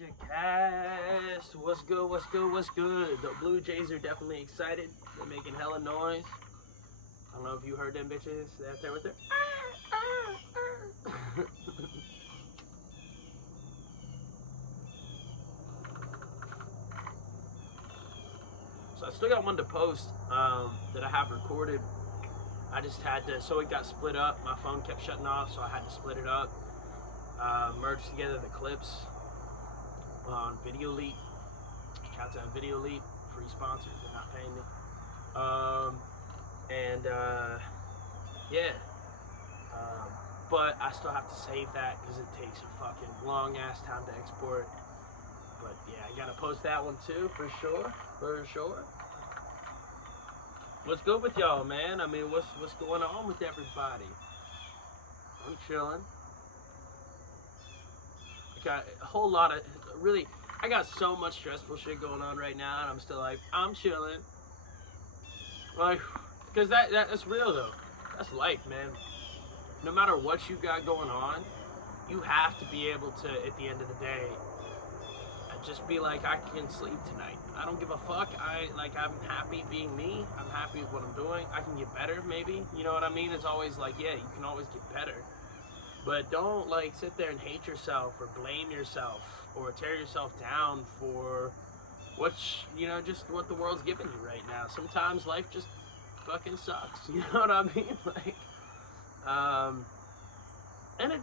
CaptchaCast. What's good? What's good? What's good? The Blue Jays are definitely excited. They're making hella noise. I don't know if you heard them bitches out there with their. So I still got one to post that I have recorded. I just had to, so it got split up. My phone kept shutting off, so I had to split it up. Merge together the clips on Video Leap. Shout out to Video Leap, free sponsor. They're not paying me. But I still have to save that because it takes a fucking long ass time to export. But yeah, I gotta post that one too for sure. What's good with y'all, man? I mean, what's going on with everybody? I'm chilling. I got a whole lot of really. I got so much stressful shit going on right now, and I'm still like, I'm chilling. Like, because that's real though. That's life, man. No matter what you got going on, you have to be able to, at the end of the day, just be like, I can sleep tonight. I don't give a fuck. I'm happy being me. I'm happy with what I'm doing. I can get better, maybe. You know what I mean? It's always like, yeah, you can always get better. But don't, like, sit there and hate yourself or blame yourself or tear yourself down for just what the world's giving you right now. Sometimes life just fucking sucks. You know what I mean? Like, and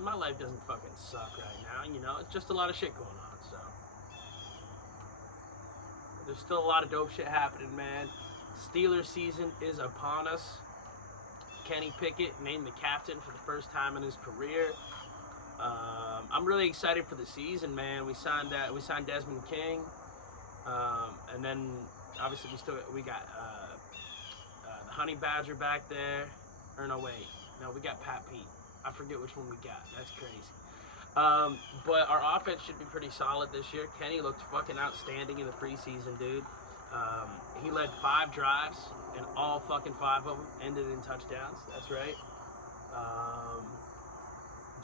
my life doesn't fucking suck right now, you know? It's just a lot of shit going on, so. There's still a lot of dope shit happening, man. Steelers season is upon us. Kenny Pickett named the captain for the first time in his career. I'm really excited for the season, man. We signed Desmond King, and then obviously we got the Honey Badger back there. Or no, wait, no, we got Pat Pete. I forget which one we got. That's crazy. But our offense should be pretty solid this year. Kenny looked fucking outstanding in the preseason, dude. He led 5 drives, and all fucking 5 of them ended in touchdowns. That's right.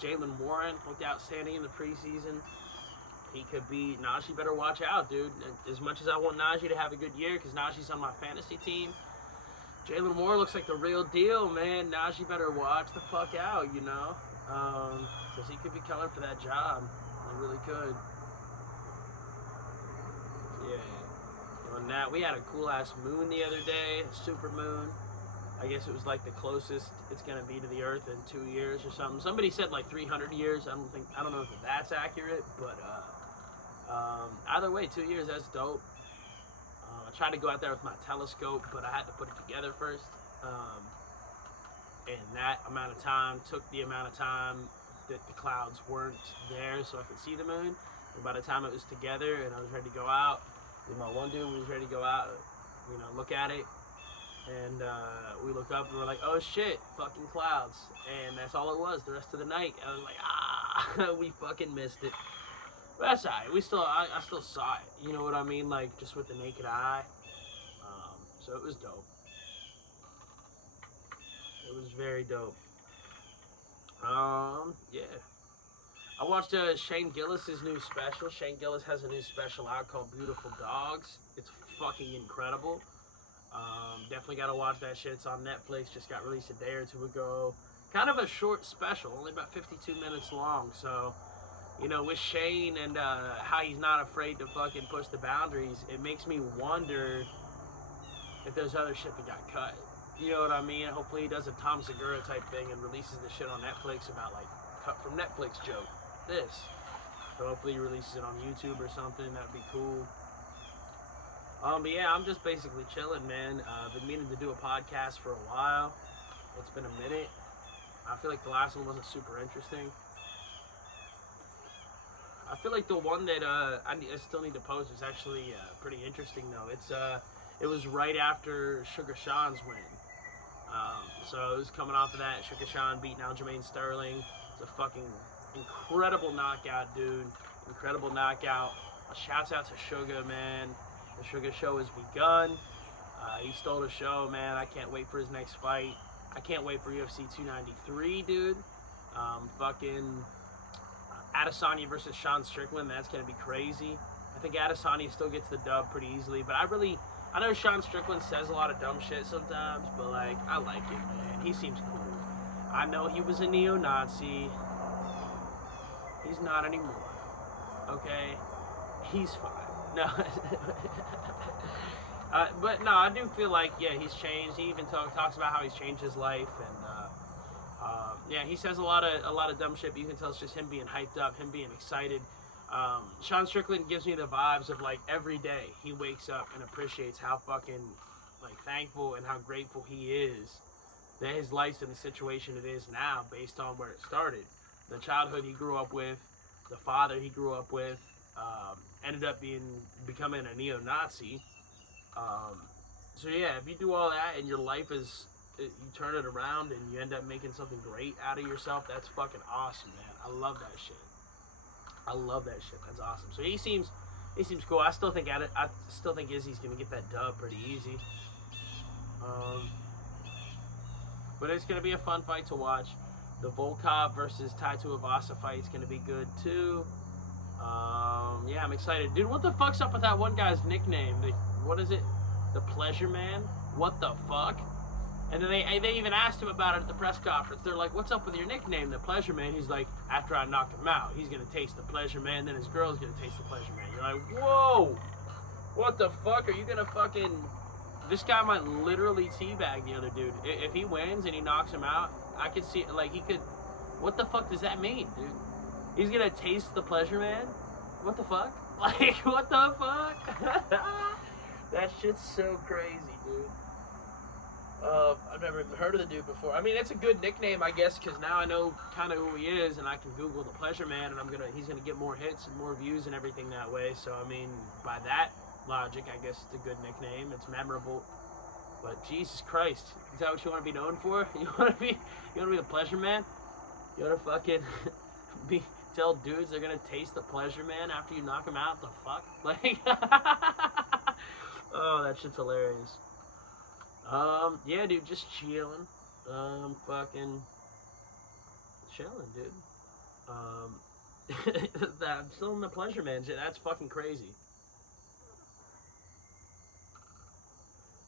Jalen Warren looked outstanding in the preseason. He could be Najee. Better watch out, dude. As much as I want Najee to have a good year, because Najee's on my fantasy team, Jalen Warren looks like the real deal, man. Najee better watch the fuck out, you know, because he could be coming for that job. He really could. Yeah. On that, we had a cool ass moon the other day, a super moon. I guess it was like the closest it's gonna be to the Earth in 2 years or something. Somebody said like 300 years. I don't know if that's accurate, but either way, 2 years, that's dope. I tried to go out there with my telescope, but I had to put it together first. And that amount of time took the amount of time that the clouds weren't there so I could see the moon. And by the time it was together and I was ready to go out, my one dude was ready to go out, look at it. And we look up and we're like, oh shit, fucking clouds. And that's all it was the rest of the night. I was like, we fucking missed it. But that's alright. I still saw it. You know what I mean? Like, just with the naked eye. So it was dope. It was very dope. Yeah. I watched Shane Gillis's new special. Shane Gillis has a new special out called Beautiful Dogs. It's fucking incredible. Definitely gotta watch that shit. It's on Netflix. Just got released a day or 2 ago. Kind of a short special, only about 52 minutes long. So, with Shane and how he's not afraid to fucking push the boundaries, it makes me wonder if there's other shit that got cut. You know what I mean? Hopefully he does a Tom Segura type thing and releases the shit on Netflix about like cut from Netflix joke. This. So hopefully he releases it on YouTube or something. That'd be cool. But yeah, I'm just basically chilling, man. I've been meaning to do a podcast for a while. It's been a minute. I feel like the last one wasn't super interesting. I feel like the one that I still need to post is actually pretty interesting, though. It was right after Sugar Sean's win. So it was coming off of that. Sugar Sean beating Aljamain Sterling. It's a fucking incredible knockout, dude. Incredible knockout. Shouts out to Sugar, man. The Sugar Show has begun. He stole the show, man. I can't wait for his next fight. I can't wait for UFC 293, dude. Adesanya versus Sean Strickland, that's going to be crazy. I think Adesanya still gets the dub pretty easily, but I know Sean Strickland says a lot of dumb shit sometimes, but like, I like it, man. He seems cool. I know he was a neo-Nazi. He's not anymore. Okay? He's fine. No. But no, I do feel like, yeah, he's changed. He even talks about how he's changed his life, and yeah, he says a lot of dumb shit, but you can tell it's just him being hyped up, him being excited. Sean Strickland gives me the vibes of like every day he wakes up and appreciates how fucking like thankful and how grateful he is that his life's in the situation it is now based on where it started. The childhood he grew up with, the father he grew up with, ended up becoming a neo-Nazi. So yeah, if you do all that and your life you turn it around and you end up making something great out of yourself, that's fucking awesome, man. I love that shit. That's awesome. So he seems cool. I still think Izzy's gonna get that dub pretty easy. But it's gonna be a fun fight to watch. The Volkov versus Tai Tuivasa fight is gonna be good too. Yeah, I'm excited, dude. What the fuck's up with that one guy's nickname? What is it? The Pleasure Man? What the fuck? And then they even asked him about it at the press conference. They're like, "What's up with your nickname, the Pleasure Man?" He's like, "After I knock him out, he's gonna taste the Pleasure Man. Then his girl's gonna taste the Pleasure Man." You're like, "Whoa, what the fuck? Are you gonna fucking?" This guy might literally teabag the other dude. If he wins and he knocks him out, I could see like he could. What the fuck does that mean, dude? He's gonna taste the Pleasure Man? What the fuck? Like, what the fuck? That shit's so crazy, dude. I've never even heard of the dude before. I mean, it's a good nickname, I guess, because now I know kind of who he is, and I can Google the Pleasure Man, and he's gonna get more hits and more views and everything that way. So, I mean, by that logic, I guess it's a good nickname. It's memorable. But Jesus Christ, is that what you want to be known for? You want to be the Pleasure Man? You want to fucking tell dudes they're gonna taste the Pleasure Man after you knock them out? The fuck? Like, oh, that shit's hilarious. Yeah, dude, just chilling. Fucking chilling, dude. I'm still in the Pleasure Man shit. That's fucking crazy.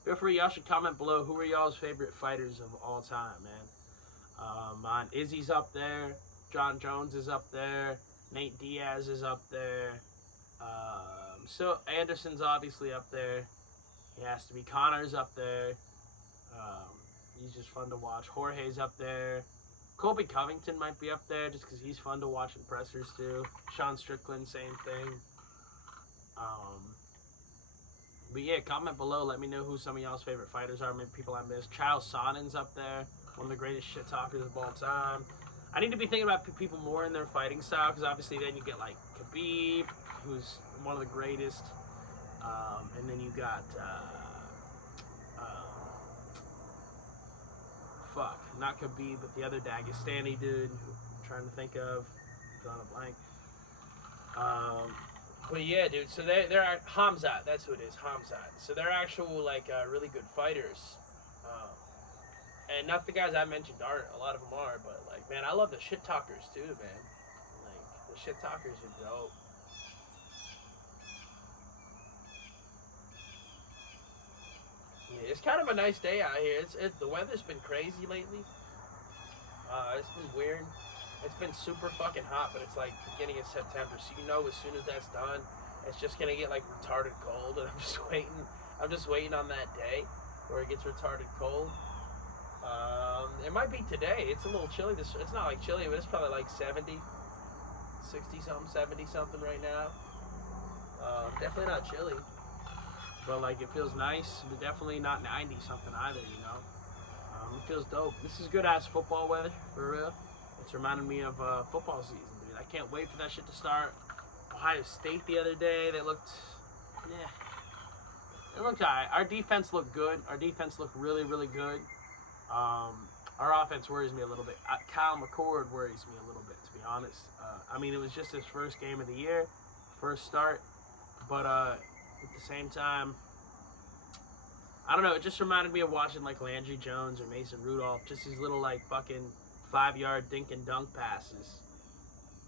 Feel free, y'all should comment below who are y'all's favorite fighters of all time, man. Mine, Izzy's up there. John Jones is up there. Nate Diaz is up there. So Anderson's obviously up there. He has to be. Connor's up there. He's just fun to watch. Jorge's up there. Colby Covington might be up there just because he's fun to watch in pressers too. Sean Strickland, same thing. But yeah, comment below. Let me know who some of y'all's favorite fighters are. Maybe people I missed. Charles Sonnen's up there. One of the greatest shit talkers of all time. I need to be thinking about people more in their fighting style because obviously then you get like Khabib, who's one of the greatest. And then you got not Khabib, but the other Dagestani dude who I'm trying to think of, drawing a blank. But yeah, dude, so they're Hamzat, that's who it is, Hamzat. So they're actual like really good fighters. And not the guys I mentioned aren't, a lot of them are, but like, man, I love the shit talkers too, man. Like, the shit talkers are dope. Yeah, it's kind of a nice day out here. The weather's been crazy lately. It's been weird. It's been super fucking hot, but it's like beginning of September, so you know as soon as that's done, it's just gonna get like retarded cold, and I'm just waiting on that day where it gets retarded cold. It might be today. It's a little chilly. It's not like chilly, but it's probably like 70, 60 something, 70 something right now. Definitely not chilly. But like it feels nice, but definitely not 90 something either, you know. It feels dope. This is good ass football weather, for real. It's reminding me of football season, dude. I can't wait for that shit to start. Ohio State the other day, they looked alright. Our defense looked good. Our defense looked really, really good. Our offense worries me a little bit. Kyle McCord worries me a little bit, to be honest. I mean, it was just his first game of the year, first start, but at the same time, I don't know, it just reminded me of watching like Landry Jones or Mason Rudolph, just these little like fucking 5-yard dink and dunk passes.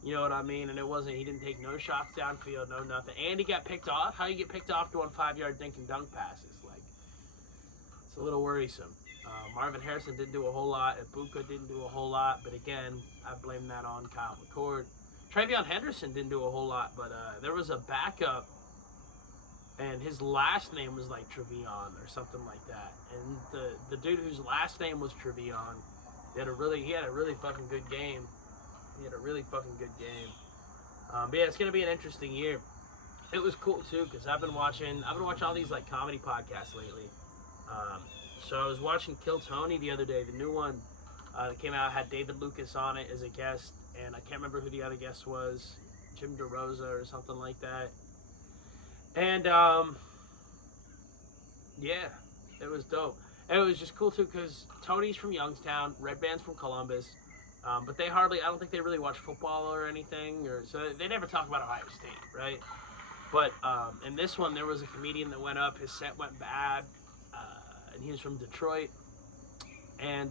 You know what I mean? And he didn't take no shots downfield, no nothing. And he got picked off. How you get picked off doing 5-yard dink and dunk passes? Like, it's a little worrisome. Marvin Harrison didn't do a whole lot. Ibuka didn't do a whole lot. But again, I blame that on Kyle McCord. Travion Henderson didn't do a whole lot. But there was a backup, and his last name was like Trevion or something like that. And the dude whose last name was Trevion, he had a really fucking good game. But yeah, it's gonna be an interesting year. It was cool too because I've been watching all these like comedy podcasts lately. So I was watching Kill Tony the other day, the new one that came out, had David Lucas on it as a guest, and I can't remember who the other guest was, Jim DeRosa or something like that. And yeah, it was dope. And it was just cool too because Tony's from Youngstown, Red Band's from Columbus. But I don't think they really watch football or anything, so they never talk about Ohio State, right? But in this one, there was a comedian that went up, his set went bad, and he was from Detroit, and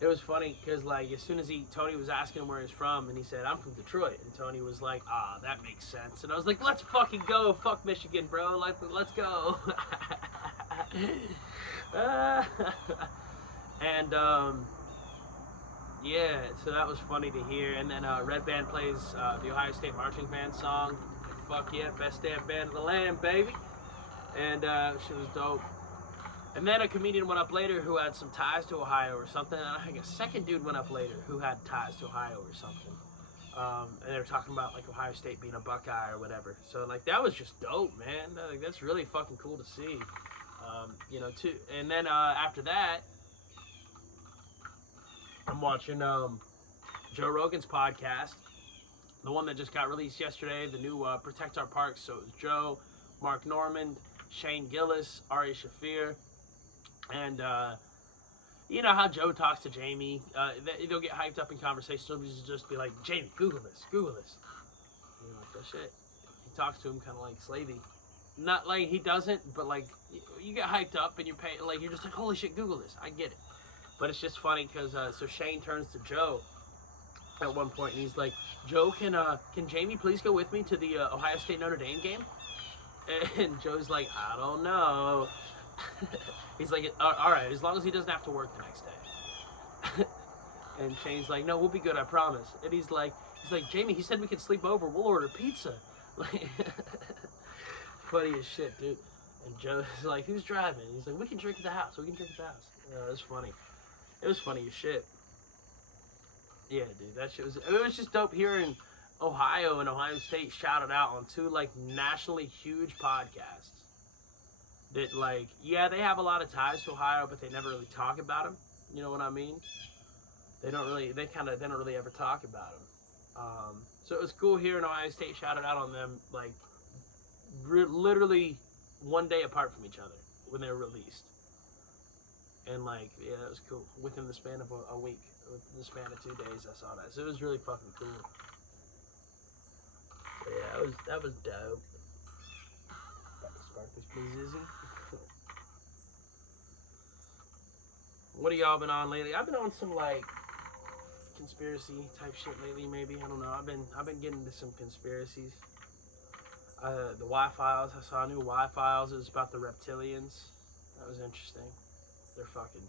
it was funny because like as soon as Tony was asking him where he's from, and he said, I'm from Detroit, and Tony was like, that makes sense, and I was like, let's fucking go, fuck Michigan, bro, like, let's go. And yeah, so that was funny to hear. And then Red Band plays the Ohio State Marching Band song. Fuck yeah, best damn band of the land, baby. And shit was dope. And then a comedian went up later who had some ties to Ohio or something. And I think a second dude went up later who had ties to Ohio or something. And they were talking about like Ohio State being a Buckeye or whatever. So like that was just dope, man. Like, that's really fucking cool to see. Too. And then after that, I'm watching Joe Rogan's podcast, the one that just got released yesterday, the new Protect Our Parks. So it was Joe, Mark Normand, Shane Gillis, Ari Shaffir, and you know how Joe talks to Jamie. They'll get hyped up in conversation. He'll just be like, Jamie, Google this. You know, like that shit. He talks to him kind of like slavey. Not like he doesn't, but like you get hyped up and you're just like, holy shit, Google this. I get it. But it's just funny because so Shane turns to Joe at one point and he's like, Joe, can Jamie please go with me to the Ohio State Notre Dame game? And Joe's like, I don't know. He's like, all right, as long as he doesn't have to work the next day. And Shane's like, no, we'll be good, I promise. And he's like, Jamie, he said we could sleep over. We'll order pizza. Like, funny as shit, dude. And Joe's like, who's driving? He's like, we can drink at the house. It was funny. It was funny as shit. Yeah, dude, it was just dope hearing Ohio and Ohio State shouted out on two like nationally huge podcasts. That like, yeah, they have a lot of ties to Ohio, but they never really talk about them. You know what I mean? They don't really ever talk about them. So it was cool hearing Ohio State shouted out on them like literally one day apart from each other when they were released. And like, yeah, that was cool. Within the span of a week, within the span of 2 days, I saw that. So it was really fucking cool. So yeah, that was dope. Got to spark this Izzy. What have y'all been on lately? I've been on some like conspiracy type shit lately. Maybe, I don't know. I've been getting into some conspiracies. The Y-Files. I saw a new Y-Files. It was about the reptilians. That was interesting. They're fucking,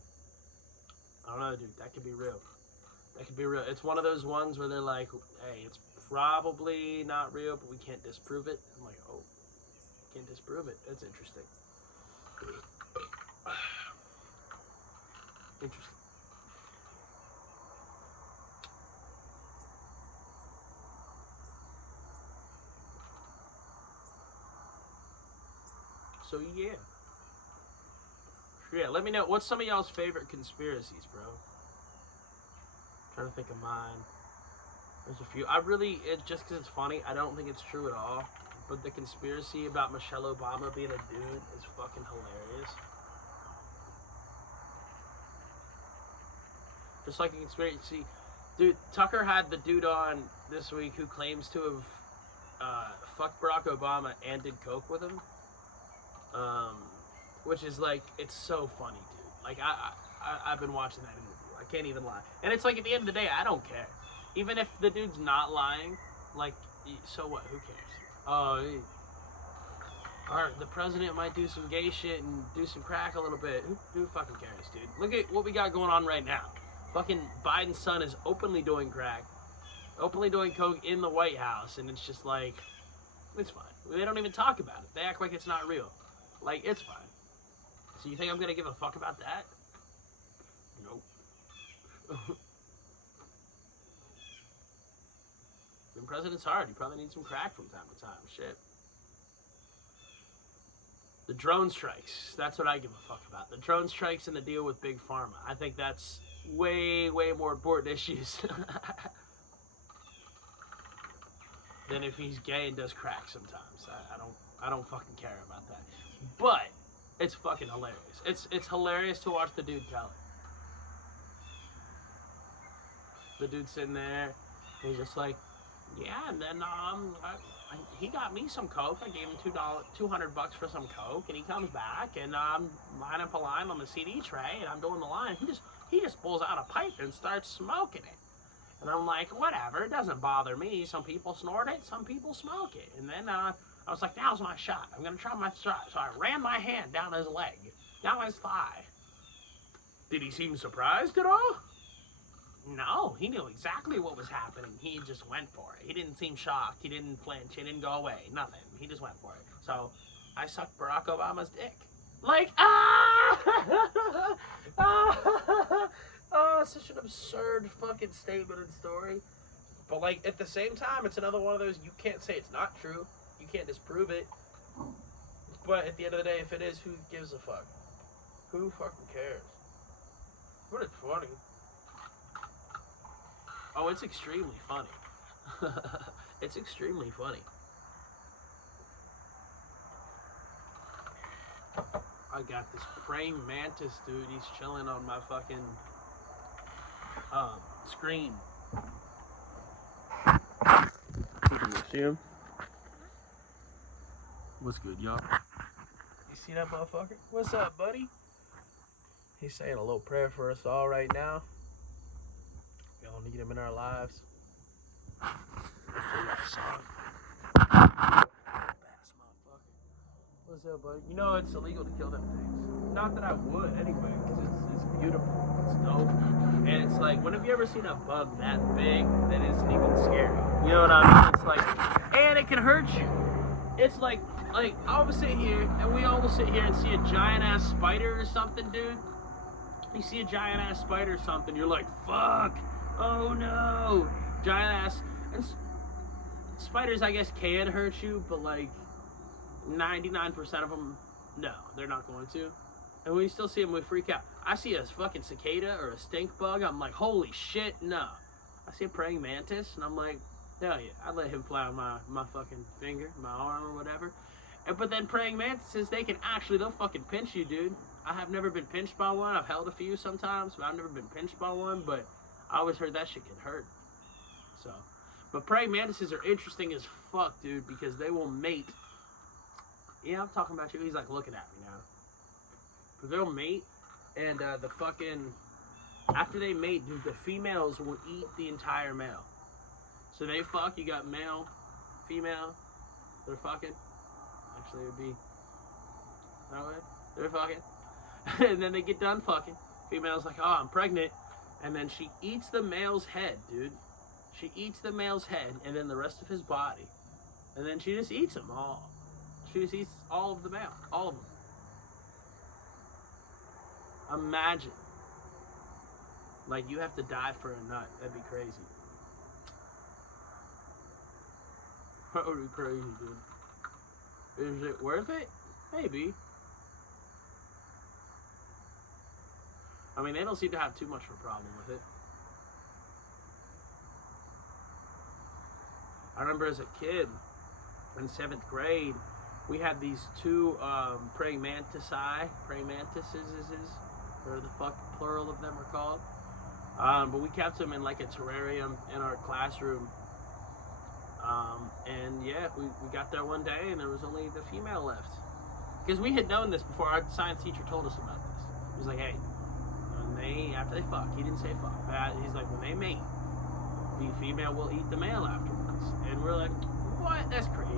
I don't know, dude, that could be real. It's one of those ones where they're like, hey, it's probably not real, but we can't disprove it. I'm like, oh, can't disprove it. That's interesting. Interesting. So yeah, let me know. What's some of y'all's favorite conspiracies, bro? I'm trying to think of mine. There's a few. Just because it's funny, I don't think it's true at all. But the conspiracy about Michelle Obama being a dude is fucking hilarious. Just like a conspiracy. Dude, Tucker had the dude on this week who claims to have fucked Barack Obama and did coke with him. Which is like, it's so funny, dude. Like, I've been watching that interview. I can't even lie. And it's like, at the end of the day, I don't care. even if the dude's not lying, like, so what? Who cares? Oh, or the president might do some gay shit and do some crack a little bit. Who fucking cares, dude? Look at what we got going on right now. Fucking Biden's son is openly doing crack, openly doing coke in the White House, and it's just like, it's fine. They don't even talk about it. They act like it's not real. Like, it's fine. So you think I'm gonna give a fuck about that? Nope. The president's hard. You probably need some crack from time to time. Shit. The drone strikes. That's what I give a fuck about. The drone strikes and the deal with Big Pharma. I think that's way, way more important issues than if he's gay and does crack sometimes. I don't fucking care about that. But it's fucking hilarious. It's hilarious to watch the dude tell it. The dude's sitting there, he's just like, yeah, and then he got me some coke. I gave him $200 for some coke, and he comes back, and I'm lining up a line on the CD tray, and I'm doing the line. He just pulls out a pipe and starts smoking it, and I'm like, whatever, it doesn't bother me. Some people snort it, some people smoke it, and then I was like, now's my shot. I'm gonna try my shot. So I ran my hand down his leg, down his thigh. Did he seem surprised at all? No, he knew exactly what was happening. He just went for it. He didn't seem shocked. He didn't flinch. He didn't go away. Nothing. He just went for it. So, I sucked Barack Obama's dick. Like, such an absurd fucking statement and story. But, like, at the same time, it's another one of those, you can't say it's not true. You can't disprove it. But at the end of the day, if it is, who gives a fuck? Who fucking cares? But it's funny. Oh, it's extremely funny. It's extremely funny. I got this praying mantis, dude. He's chilling on my fucking screen. You see him? What's good, y'all? You see that motherfucker? What's up, buddy? He's saying a little prayer for us all right now. We all need him in our lives. What's up, buddy? You know it's illegal to kill them things. Not that I would anyway, because it's beautiful. It's dope. And it's like, when have you ever seen a bug that big that isn't even scary? You know what I mean? It's like, and it can hurt you. It's like I will sit here, and we all will sit here and see a giant ass spider or something, dude. You see a giant ass spider or something, you're like, fuck. Oh no, giant ass. And spiders, I guess, can hurt you, but like 99% of them, no, they're not going to. And when you still see them, we freak out. I see a fucking cicada or a stink bug, I'm like, holy shit, no. I see a praying mantis, and I'm like, hell yeah, I'd let him fly on my fucking finger, my arm or whatever. But then praying mantises, they'll fucking pinch you, dude. I have never been pinched by one. I've held a few sometimes, but I've never been pinched by one, but I always heard that shit can hurt. So, but praying mantises are interesting as fuck, dude, because they will mate. Yeah, I'm talking about you. He's like looking at me now. But they'll mate, and the fucking, after they mate, dude, the females will eat the entire male. So they fuck, you got male, female, they're fucking. Actually, it would be that way. They're fucking. And then they get done fucking. Female's like, oh, I'm pregnant. And then she eats the male's head, dude. She eats the male's head and then the rest of his body. And then she just eats them all. She just eats all of the male. All of them. Imagine. Like, you have to die for a nut. That'd be crazy. That would be crazy, dude. Is it worth it? Maybe. I mean, they don't seem to have too much of a problem with it. I remember as a kid, in 7th grade, we had these two praying mantises, or the fuck plural of them are called. But we kept them in like a terrarium in our classroom. And yeah, we got there one day and there was only the female left. Because we had known this before. Our science teacher told us about this. He was like, hey, after they fuck, he didn't say fuck, but he's like, when they mate, be female will eat the male afterwards. And we're like, what? That's crazy.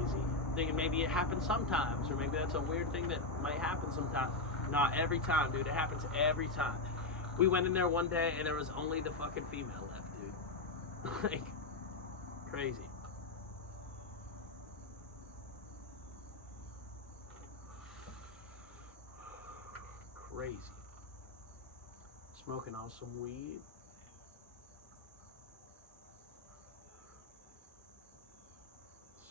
Thinking maybe it happens sometimes, or maybe that's a weird thing that might happen sometimes. Not every time, dude. It happens every time. We went in there one day and there was only the fucking female left, dude. Like, crazy. Crazy. Smoking on some weed.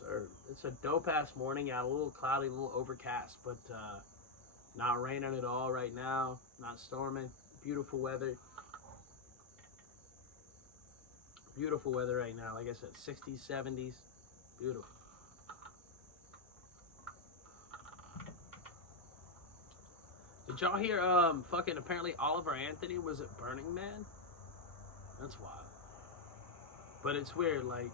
Sir, it's a dope ass morning out, a little cloudy, a little overcast, but not raining at all right now, not storming. Beautiful weather. Beautiful weather right now. Like I said, 60s, 70s. Beautiful. Did y'all hear fucking apparently Oliver Anthony was at Burning Man? That's wild. But it's weird, like,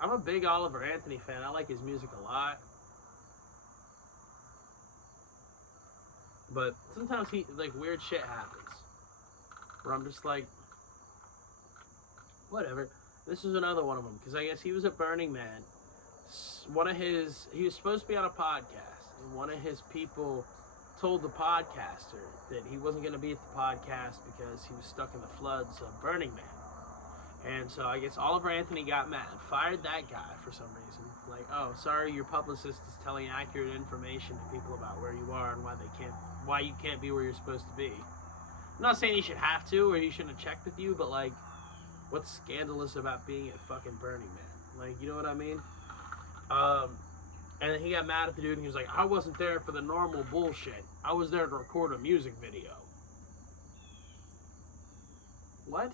I'm a big Oliver Anthony fan. I like his music a lot. But sometimes weird shit happens. Where I'm just like, whatever. This is another one of them. Because I guess he was at Burning Man. He was supposed to be on a podcast. And one of his people told the podcaster that he wasn't going to be at the podcast because he was stuck in the floods of Burning Man. And so I guess Oliver Anthony got mad and fired that guy for some reason. Like, oh, sorry, your publicist is telling accurate information to people about where you are and why you can't be where you're supposed to be. I'm not saying he should have to or he shouldn't have checked with you, but like, what's scandalous about being at fucking Burning Man? Like, you know what I mean? And then he got mad at the dude and he was like, I wasn't there for the normal bullshit. I was there to record a music video. What?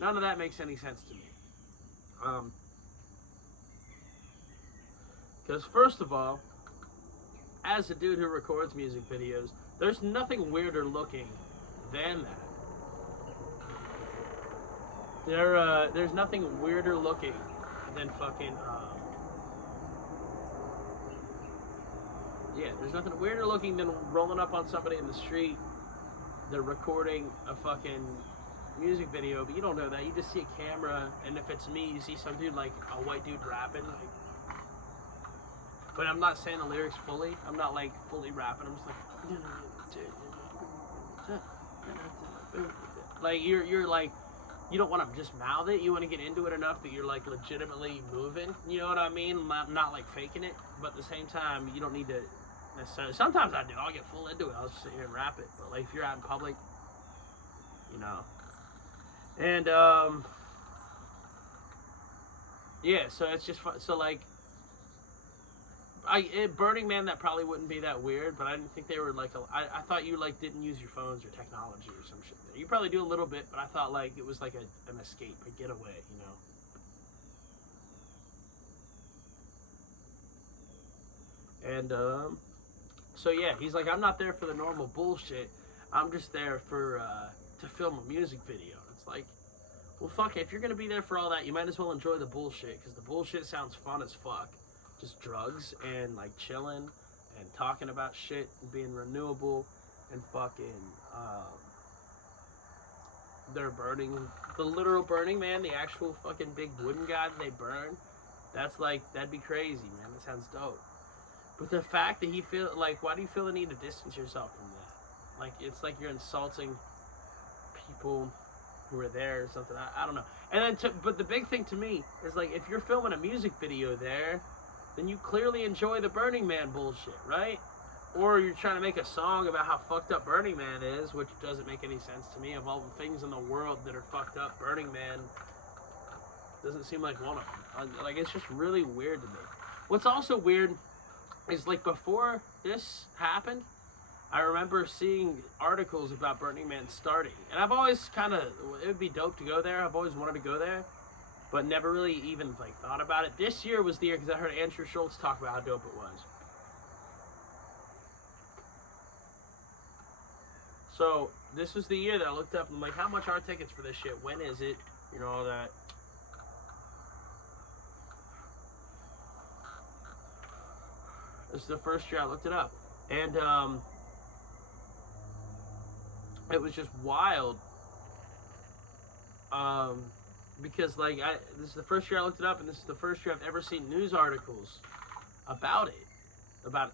None of that makes any sense to me. Because first of all, as a dude who records music videos, there's nothing weirder looking than that. There's nothing weirder looking than fucking, there's nothing weirder looking than rolling up on somebody in the street. They're recording a fucking music video, but you don't know that. You just see a camera, and if it's me, you see some dude, like a white dude rapping, like. But I'm not saying the lyrics fully. I'm not like fully rapping. I'm just like you're like, you don't want to just mouth it. You want to get into it enough that you're like legitimately moving. You know what I mean? Not like faking it, but at the same time, you don't need to necessarily. Sometimes I do. I'll get full into it. I'll just sit here and rap it. But like if you're out in public, you know. And so it's just fun. So like, at Burning Man, that probably wouldn't be that weird, but I didn't think they were like, I thought you like didn't use your phones or technology or some shit there. You probably do a little bit, but I thought like it was like an escape, a getaway, you know? And so yeah, he's like, I'm not there for the normal bullshit. I'm just there for to film a music video. It's like, well, fuck it. If you're gonna be there for all that, you might as well enjoy the bullshit, because the bullshit sounds fun as fuck. Just drugs and like chilling and talking about shit and being renewable and fucking they're burning the literal Burning Man, the actual fucking big wooden guy that they burn. That's like, that'd be crazy, man. That sounds dope. But the fact that he feel like, why do you feel the need to distance yourself from that? Like, it's like you're insulting people who are there or something. I don't know. And then but the big thing to me is like, if you're filming a music video there, then you clearly enjoy the Burning Man bullshit, right? Or you're trying to make a song about how fucked up Burning Man is, which doesn't make any sense to me. Of all the things in the world that are fucked up, Burning Man doesn't seem like one of them. Like, it's just really weird to me. What's also weird is, like, before this happened, I remember seeing articles about Burning Man starting. And I've always kind of, it would be dope to go there. I've always wanted to go there, but never really even like thought about it. This year was the year because I heard Andrew Schultz talk about how dope it was. So this was the year that I looked up and I'm like, how much are tickets for this shit? When is it? You know, all that. This is the first year I looked it up. And it was just wild. Because like this is the first year I looked it up, and this is the first year I've ever seen news articles about it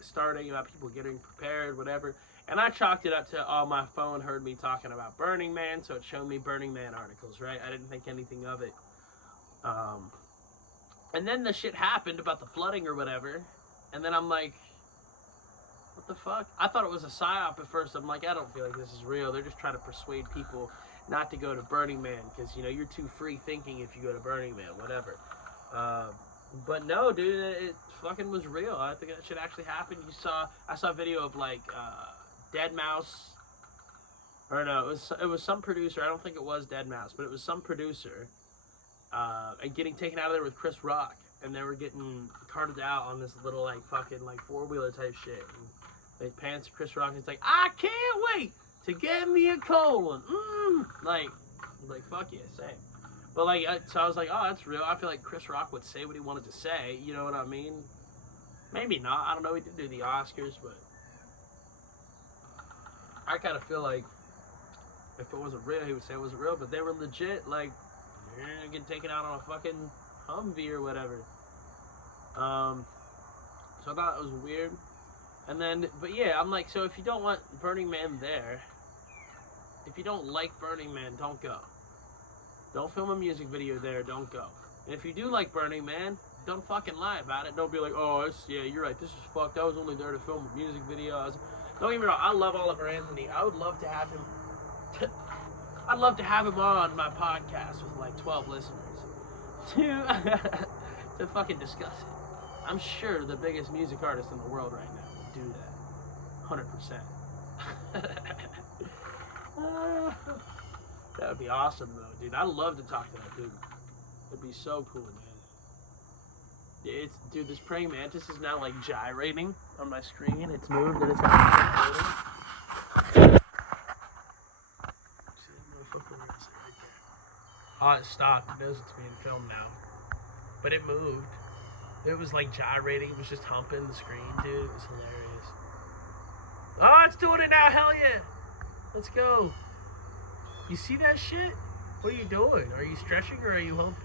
starting, about people getting prepared, whatever. And I chalked it up to, oh, my phone heard me talking about Burning Man, so it showed me Burning Man articles, right? I didn't think anything of it. And then the shit happened about the flooding or whatever, and then I'm like, what the fuck? I thought it was a psyop at first. I'm like, I don't feel like this is real. They're just trying to persuade people not to go to Burning Man, because, you know, you're too free thinking if you go to Burning Man, whatever. But no, dude, it fucking was real. I think that shit actually happened. I saw a video of like Deadmau5, or no, it was some producer. I don't think it was Deadmau5, but it was some producer, and getting taken out of there with Chris Rock, and they were getting carted out on this little like fucking like 4-wheeler type shit. And they pans to Chris Rock, and it's like, I can't wait to get me a cold one. Like fuck yeah, same. But like, so I was like, oh, that's real. I feel like Chris Rock would say what he wanted to say. You know what I mean? Maybe not. I don't know. He did do the Oscars, but I kind of feel like if it wasn't real, he would say it wasn't real. But they were legit, like, you're getting taken out on a fucking Humvee or whatever. So I thought it was weird. And then, but yeah, I'm like, so if you don't want Burning Man there, if you don't like Burning Man, don't go. Don't film a music video there, don't go. And if you do like Burning Man, don't fucking lie about it. Don't be like, oh, yeah, you're right, this is fucked. I was only there to film a music video. Don't get me wrong, I love Oliver Anthony. I would love to have him, I'd love to have him on my podcast with like 12 listeners to fucking discuss it. I'm sure the biggest music artist in the world right now would do that. 100%. That would be awesome, though, dude. I'd love to talk to that dude. It'd be so cool, man. Dude, this praying mantis is now, like, gyrating on my screen. It's moved, and it's actually floating. See that motherfucker? Where is it? Right there. Oh, it stopped. It knows it's being filmed now. But it moved. It was, like, gyrating. It was just humping the screen, dude. It was hilarious. Oh, it's doing it now. Hell yeah. Let's go. You see that shit? What are you doing? Are you stretching or are you humping?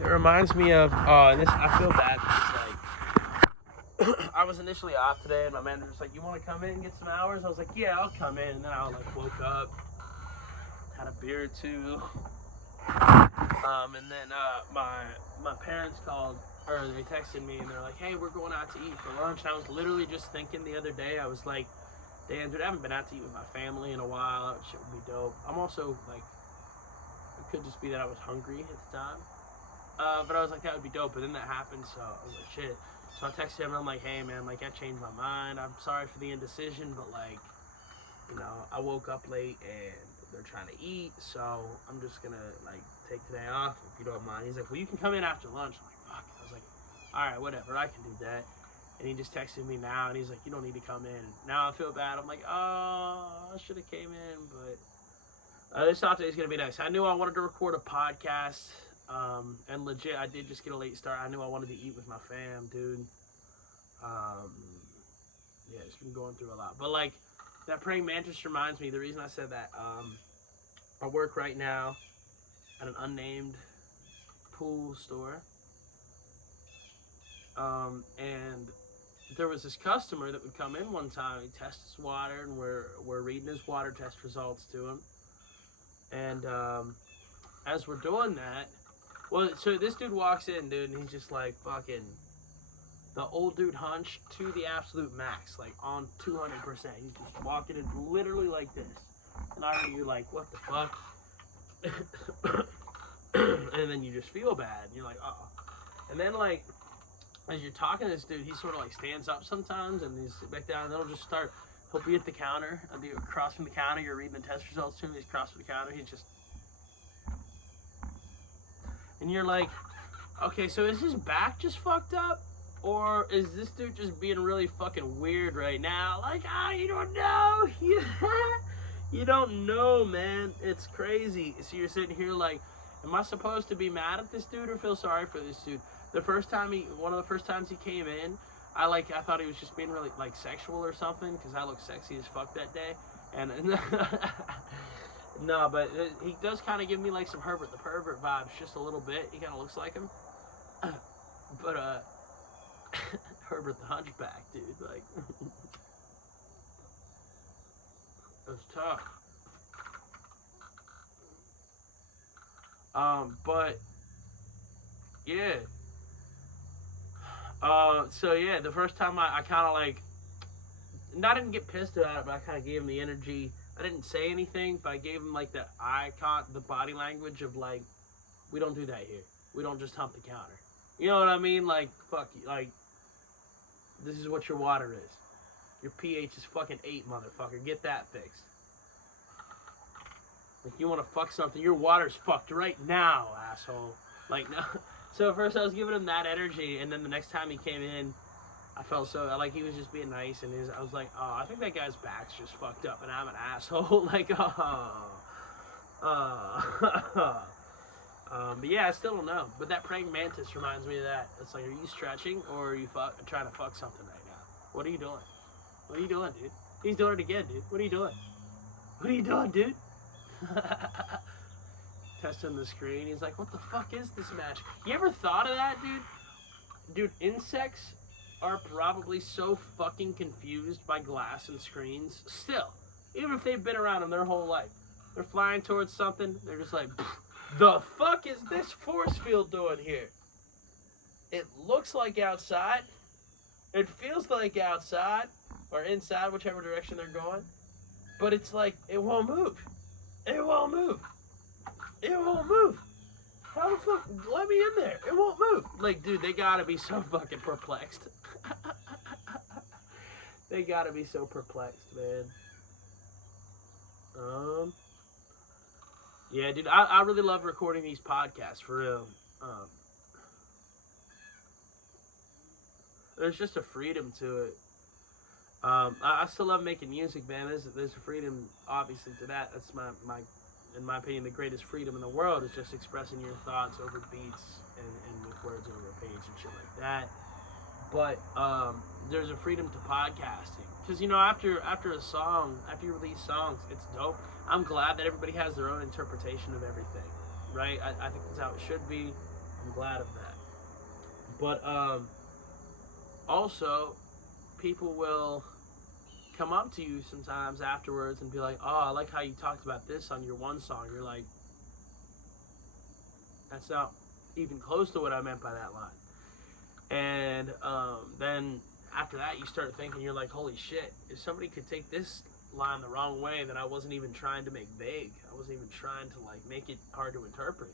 It reminds me of, and this, I feel bad because, like, I was initially off today and my manager was like, you want to come in and get some hours? I was like, yeah, I'll come in. And then I, like, woke up, had a beer or two. And then, my parents called, or they texted me and they're like, hey, we're going out to eat for lunch. And I was literally just thinking the other day, I was like, damn, dude, I haven't been out to eat with my family in a while. That shit would be dope. I'm also, like, it could just be that I was hungry at the time. But I was like, that would be dope. But then that happened, so I was like, shit. So I texted him, and I'm like, hey, man, like, I changed my mind. I'm sorry for the indecision, but, like, you know, I woke up late, and they're trying to eat, so I'm just gonna, like, take today off, if you don't mind. He's like, well, you can come in after lunch. I'm like, fuck. I was like, all right, whatever, I can do that. And he just texted me now, and he's like, you don't need to come in. Now I feel bad. I'm like, oh, I should have came in, but this Saturday is going to be nice. I knew I wanted to record a podcast, and legit, I did just get a late start. I knew I wanted to eat with my fam, dude. Yeah, it's been going through a lot. But, like, that praying mantis reminds me, the reason I said that, I work right now at an unnamed pool store, and there was this customer that would come in one time. He tests his water, and we're reading his water test results to him. And as we're doing that, well, so this dude walks in, dude, and he's just like fucking the old dude hunch to the absolute max, like on 200%. He's just walking in literally like this, and you're like, what the fuck? And then you just feel bad, and you're like, uh-oh. And then, like, as you're talking to this dude, he sort of like stands up sometimes and he's back down, and he'll just start, he'll be at the counter, I'll be across from the counter, you're reading the test results to him, he's across from the counter, he's just, and you're like, okay, so is his back just fucked up? Or is this dude just being really fucking weird right now? Like, you don't know. You don't know, man. It's crazy. So you're sitting here like, am I supposed to be mad at this dude or feel sorry for this dude? One of the first times he came in, I thought he was just being really like sexual or something because I looked sexy as fuck that day. And no, but he does kind of give me like some Herbert the Pervert vibes, just a little bit. He kind of looks like him. But Herbert the Hunchback, dude, like it was tough. But yeah. So yeah, the first time I kind of like, I didn't get pissed about it, but I kind of gave him the energy. I didn't say anything, but I gave him like the the body language of like, we don't do that here. We don't just hump the counter. You know what I mean? Like, fuck you. Like, this is what your water is. Your pH is fucking 8, motherfucker. Get that fixed. Like, you want to fuck something, your water's fucked right now, asshole. Like, no. So at first I was giving him that energy, and then the next time he came in, I felt so, like, he was just being nice, and I was like, oh, I think that guy's back's just fucked up, and I'm an asshole. Like, but yeah, I still don't know. But that praying mantis reminds me of that. It's like, are you stretching, or are you trying to fuck something right now? What are you doing? What are you doing, dude? He's doing it again, dude. What are you doing? What are you doing, dude? Testing the screen. He's like, what the fuck is this match? You ever thought of that, dude? Dude, insects are probably so fucking confused by glass and screens. Still, even if they've been around them their whole life, they're flying towards something, they're just like, the fuck is this force field doing here? It looks like outside. It feels like outside, or inside, whichever direction they're going. But it's like, it won't move. It won't move. It won't move. How the fuck? Let me in there. It won't move. Like, dude, they gotta be so fucking perplexed. They gotta be so perplexed, man. Yeah, dude, I really love recording these podcasts, for real. There's just a freedom to it. I still love making music, man. There's a freedom, obviously, to that. That's in my opinion, the greatest freedom in the world is just expressing your thoughts over beats and with words over a page and shit like that. But there's a freedom to podcasting. Because, you know, after you release songs, it's dope. I'm glad that everybody has their own interpretation of everything, right? I think that's how it should be. I'm glad of that. But also, people will come up to you sometimes afterwards and be like, oh, I like how you talked about this on your one song. You're like, that's not even close to what I meant by that line. And then after that, you start thinking, you're like, holy shit, if somebody could take this line the wrong way, then I wasn't even trying to make vague. I wasn't even trying to like make it hard to interpret.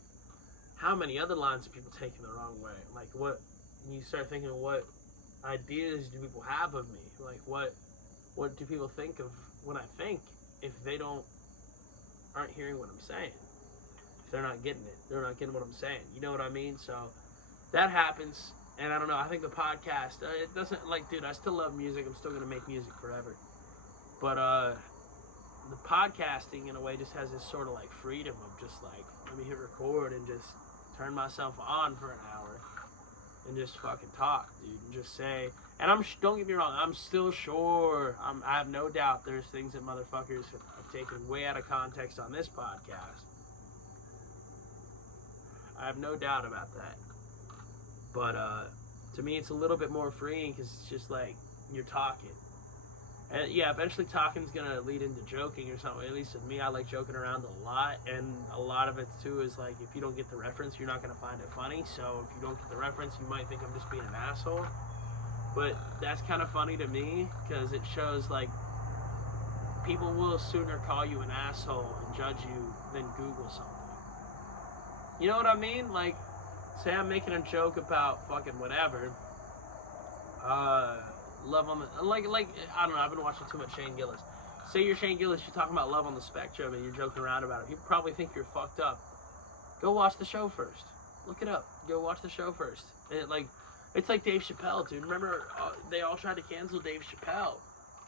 How many other lines have people taken the wrong way? Like, what? And you start thinking, what ideas do people have of me? Like, what do people think of when I think if they aren't hearing what I'm saying? If they're not getting it, they're not getting what I'm saying. You know what I mean? So that happens, and I don't know. I think the podcast, it doesn't, like, dude, I still love music. I'm still gonna make music forever. But the podcasting in a way just has this sort of like freedom of just like, let me hit record and just turn myself on for an hour and just fucking talk, dude, and just say. And don't get me wrong, I'm still sure, I have no doubt there's things that motherfuckers have taken way out of context on this podcast. I have no doubt about that. But to me, it's a little bit more freeing because it's just like you're talking. And yeah, eventually talking's gonna lead into joking or something. At least with me, I like joking around a lot, and a lot of it too is like, if you don't get the reference, you're not gonna find it funny. So if you don't get the reference, you might think I'm just being an asshole. But that's kind of funny to me because it shows like people will sooner call you an asshole and judge you than Google something. You know what I mean? Like, say I'm making a joke about fucking whatever. Love on the, like, I don't know, I've been watching too much Shane Gillis. Say you're Shane Gillis, you're talking about love on the spectrum and you're joking around about it. People probably think you're fucked up. Go watch the show first. Look it up. Go watch the show first. And it's like Dave Chappelle, dude. Remember, they all tried to cancel Dave Chappelle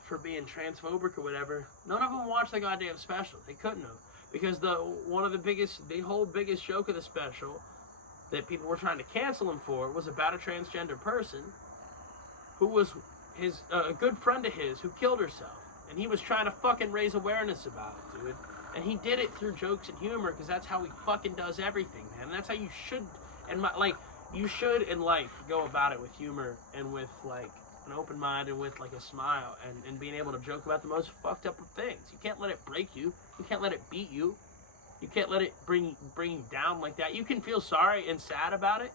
for being transphobic or whatever. None of them watched the goddamn special. They couldn't have. Because the whole biggest joke of the special that people were trying to cancel him for was about a transgender person who was his a good friend of his who killed herself, and he was trying to fucking raise awareness about it, dude. And he did it through jokes and humor, because that's how he fucking does everything, man. And that's how you should, you should in life go about it, with humor and with like an open mind and with like a smile, and being able to joke about the most fucked up of things. You can't let it break you. You can't let it beat you. You can't let it bring you down like that. You can feel sorry and sad about it,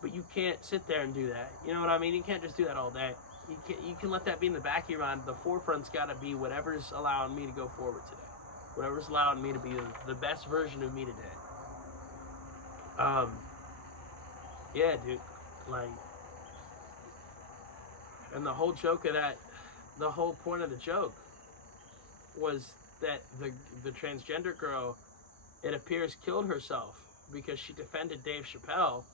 but you can't sit there and do that. You know what I mean? You can't just do that all day. You can let that be in the back of your mind. The forefront's got to be whatever's allowing me to go forward today. Whatever's allowing me to be the best version of me today. Yeah, dude. Like, and the whole joke of that, the whole point of the joke was that the transgender girl, it appears, killed herself because she defended Dave Chappelle,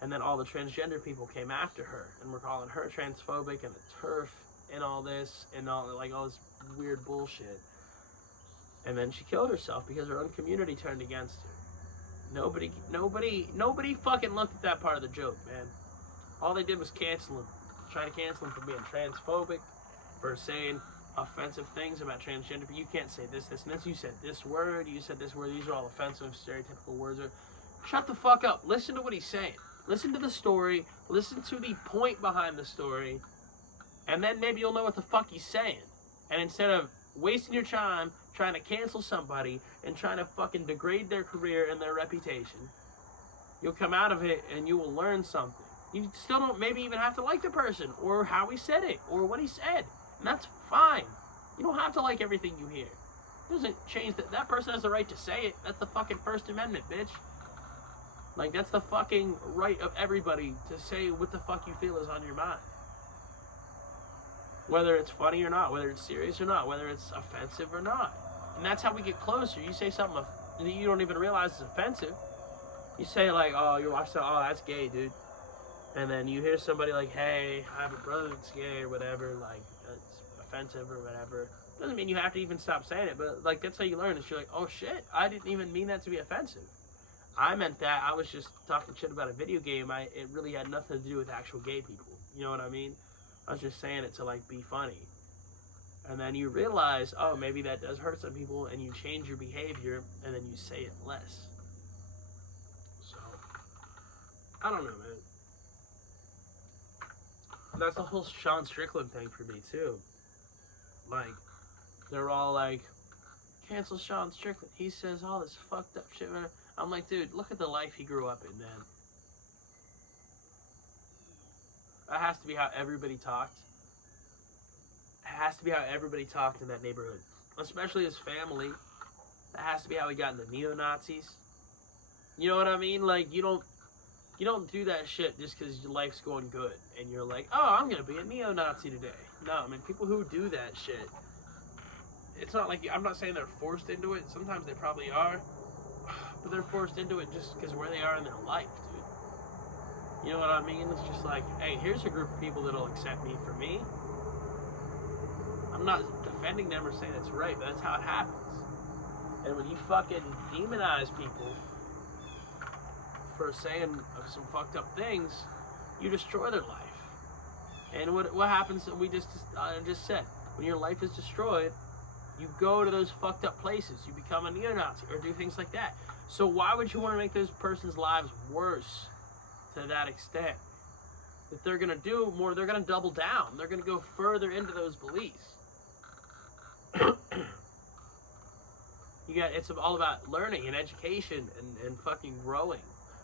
and then all the transgender people came after her and were calling her transphobic and a TERF and all this and all this weird bullshit. And then she killed herself because her own community turned against her. Nobody fucking looked at that part of the joke, man. All they did was cancel him. Try to cancel him for being transphobic, for saying offensive things about transgender people. You can't say this, and this. You said this word. You said this word. These are all offensive, stereotypical words. Shut the fuck up. Listen to what he's saying. Listen to the story. Listen to the point behind the story. And then maybe you'll know what the fuck he's saying. And instead of wasting your time trying to cancel somebody and trying to fucking degrade their career and their reputation, you'll come out of it and you will learn something. You still don't maybe even have to like the person or how he said it or what he said. And that's fine. You don't have to like everything you hear. It doesn't change that. That person has the right to say it. That's the fucking First Amendment, bitch. Like, that's the fucking right of everybody to say what the fuck you feel is on your mind. Whether it's funny or not, whether it's serious or not, whether it's offensive or not. And that's how we get closer. You say something that you don't even realize is offensive. You say like, oh, you're watching, oh, that's gay, dude. And then you hear somebody like, hey, I have a brother that's gay or whatever, like, that's offensive or whatever. Doesn't mean you have to even stop saying it, but like, that's how you learn. Is you're like, oh shit, I didn't even mean that to be offensive. I meant that I was just talking shit about a video game. It really had nothing to do with actual gay people. You know what I mean? I was just saying it to like be funny. And then you realize, oh, maybe that does hurt some people, and you change your behavior, and then you say it less. So, I don't know, man. That's the whole Sean Strickland thing for me, too. Like, they're all like, cancel Sean Strickland. He says all this fucked up shit. I'm like, dude, look at the life he grew up in, man. That has to be how everybody talked. It has to be how everybody talked in that neighborhood. Especially his family. That has to be how he got into neo-Nazis. You know what I mean? Like, you don't do that shit just because your life's going good. And you're like, oh, I'm going to be a neo-Nazi today. No, I mean, people who do that shit, it's not like, I'm not saying they're forced into it. Sometimes they probably are. But they're forced into it just because where they are in their life, dude. You know what I mean? It's just like, hey, here's a group of people that'll accept me for me. I'm not defending them or saying it's right, but that's how it happens. And when you fucking demonize people for saying some fucked up things, you destroy their life. And what happens, we just said, when your life is destroyed, you go to those fucked up places. You become a neo-Nazi or do things like that. So why would you want to make those person's lives worse to that extent? If they're going to do more, they're going to double down. They're going to go further into those beliefs. It's all about learning and education and fucking growing.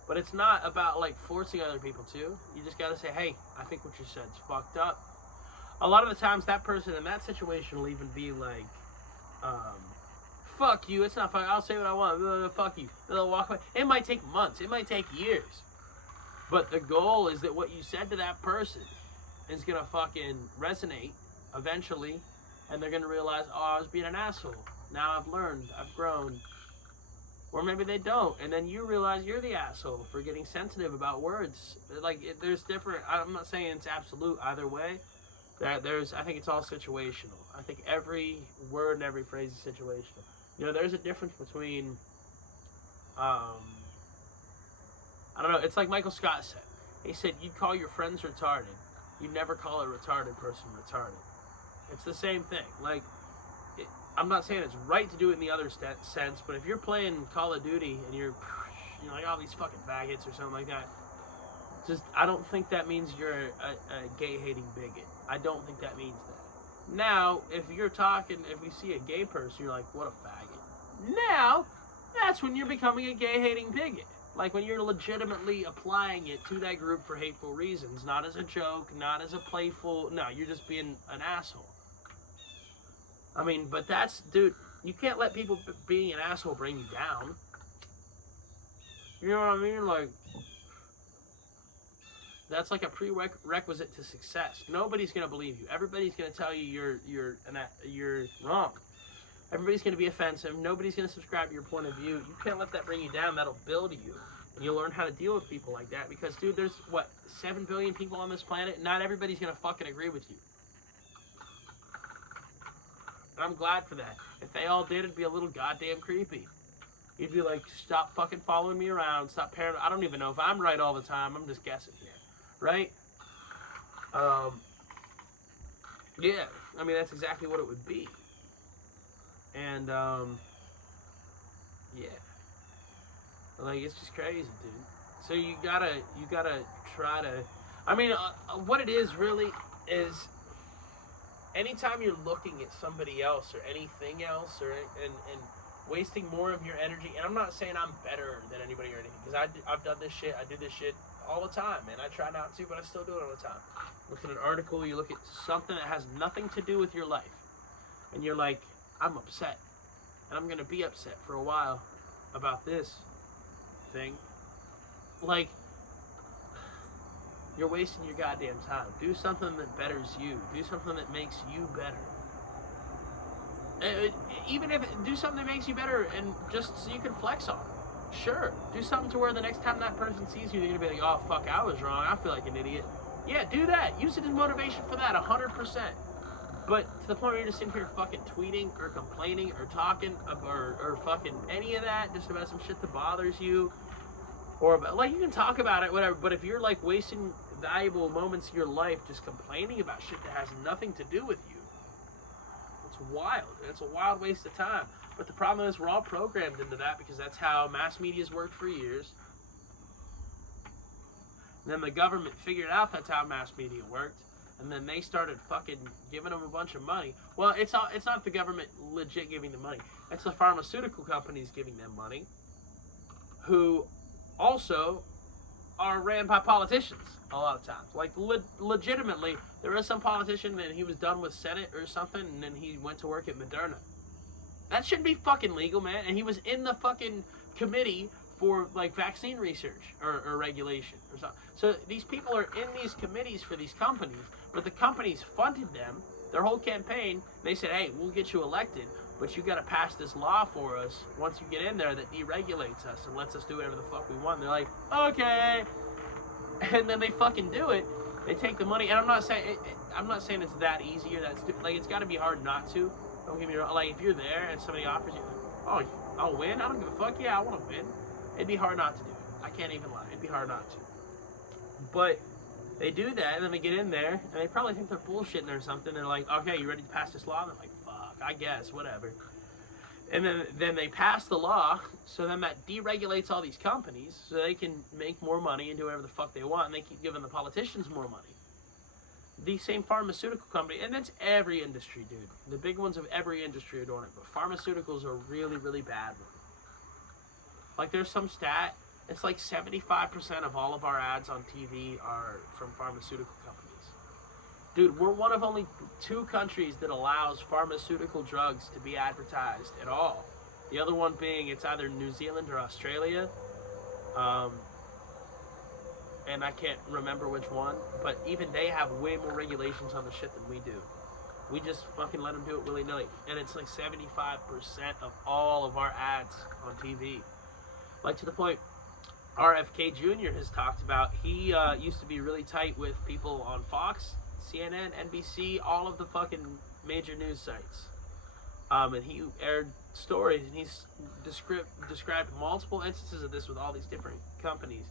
But it's not about like forcing other people to. You just got to say, hey, I think what you said is fucked up. A lot of the times that person in that situation will even be like, fuck you, it's not fun, I'll say what I want, fuck you. They'll walk away. It might take months, it might take years. But the goal is that what you said to that person is gonna fucking resonate eventually, and they're gonna realize, oh, I was being an asshole. Now I've learned, I've grown. Or maybe they don't, and then you realize you're the asshole for getting sensitive about words. Like, there's different, I'm not saying it's absolute either way. I think it's all situational. I think every word and every phrase is situational. You know, there's a difference between, I don't know, it's like Michael Scott said. He said, you'd call your friends retarded, you never call a retarded person retarded. It's the same thing. Like, I'm not saying it's right to do it in the other sense, but if you're playing Call of Duty and you're like, oh, these fucking faggots or something like that, I don't think that means you're a gay-hating bigot. I don't think that means that. Now, if we see a gay person, you're like, what a faggot. Now, that's when you're becoming a gay-hating bigot. Like, when you're legitimately applying it to that group for hateful reasons, not as a joke, not as a playful, no, you're just being an asshole. I mean, but dude, you can't let people being an asshole bring you down. You know what I mean? Like, that's like a prerequisite to success. Nobody's gonna believe you. Everybody's gonna tell you you're wrong. Everybody's gonna be offensive. Nobody's gonna subscribe to your point of view. You can't let that bring you down. That'll build you, and you'll learn how to deal with people like that. Because, dude, there's 7 billion people on this planet. Not everybody's gonna fucking agree with you. And I'm glad for that. If they all did, it'd be a little goddamn creepy. You'd be like, stop fucking following me around. Stop paranoid. I don't even know if I'm right all the time. I'm just guessing here. Right? Yeah. I mean, that's exactly what it would be. And, yeah. Like, it's just crazy, dude. So you gotta try to, I mean, what it is really is, anytime you're looking at somebody else or anything else, and wasting more of your energy, and I'm not saying I'm better than anybody or anything, because I've done this shit, I do this shit all the time, man. I try not to, but I still do it all the time. Look at an article, you look at something that has nothing to do with your life, and you're like, I'm upset, and I'm gonna be upset for a while about this thing. Like, you're wasting your goddamn time. Do something that betters you. Do something that makes you better. Even if do something that makes you better, and just so you can flex on it. Sure. Do something to where the next time that person sees you, they're gonna be like, oh fuck, I was wrong. I feel like an idiot. Yeah, do that. Use it as motivation for that, 100%. But to the point where you're just sitting here fucking tweeting or complaining or talking or fucking any of that, just about some shit that bothers you, or about, like, you can talk about it, whatever. But if you're like wasting valuable moments of your life just complaining about shit that has nothing to do with you, it's wild. It's a wild waste of time. But the problem is we're all programmed into that, because that's how mass media's worked for years. And then the government figured out that's how mass media worked, and then they started fucking giving them a bunch of money. Well, it's not the government legit giving them money. It's the pharmaceutical companies giving them money, who also are ran by politicians a lot of times. Like, legitimately, there was some politician and he was done with Senate or something, and then he went to work at Moderna. That shouldn't be fucking legal, man. And he was in the fucking committee for, like, vaccine research or regulation or something. So these people are in these committees for these companies, but the companies funded them, their whole campaign. They said, hey, we'll get you elected, but you got to pass this law for us once you get in there that deregulates us and lets us do whatever the fuck we want. And they're like, okay. And then they fucking do it. They take the money, and I'm not saying it's that easy or that's like, it's got to be hard not to. Don't get me wrong. Like, if you're there and somebody offers you, oh, I'll win. I don't give a fuck. Yeah, I want to win. It'd be hard not to do it. I can't even lie. It'd be hard not to. But they do that, and then they get in there, and they probably think they're bullshitting or something. They're like, okay, you ready to pass this law? And they're like, fuck, I guess, whatever. And then they pass the law, so then that deregulates all these companies, so they can make more money and do whatever the fuck they want, and they keep giving the politicians more money. These same pharmaceutical company, and that's every industry, dude. The big ones of every industry are doing it, but pharmaceuticals are a really, really bad one. Like, there's some stat, it's like 75% of all of our ads on TV are from pharmaceutical companies. Dude, we're one of only 2 countries that allows pharmaceutical drugs to be advertised at all. The other one being, it's either New Zealand or Australia. And I can't remember which one, but even they have way more regulations on the shit than we do. We just fucking let them do it willy-nilly. And it's like 75% of all of our ads on TV. Like, to the point, RFK Jr. has talked about, he used to be really tight with people on Fox, CNN, NBC, all of the fucking major news sites. And he aired stories, and he's described multiple instances of this with all these different companies,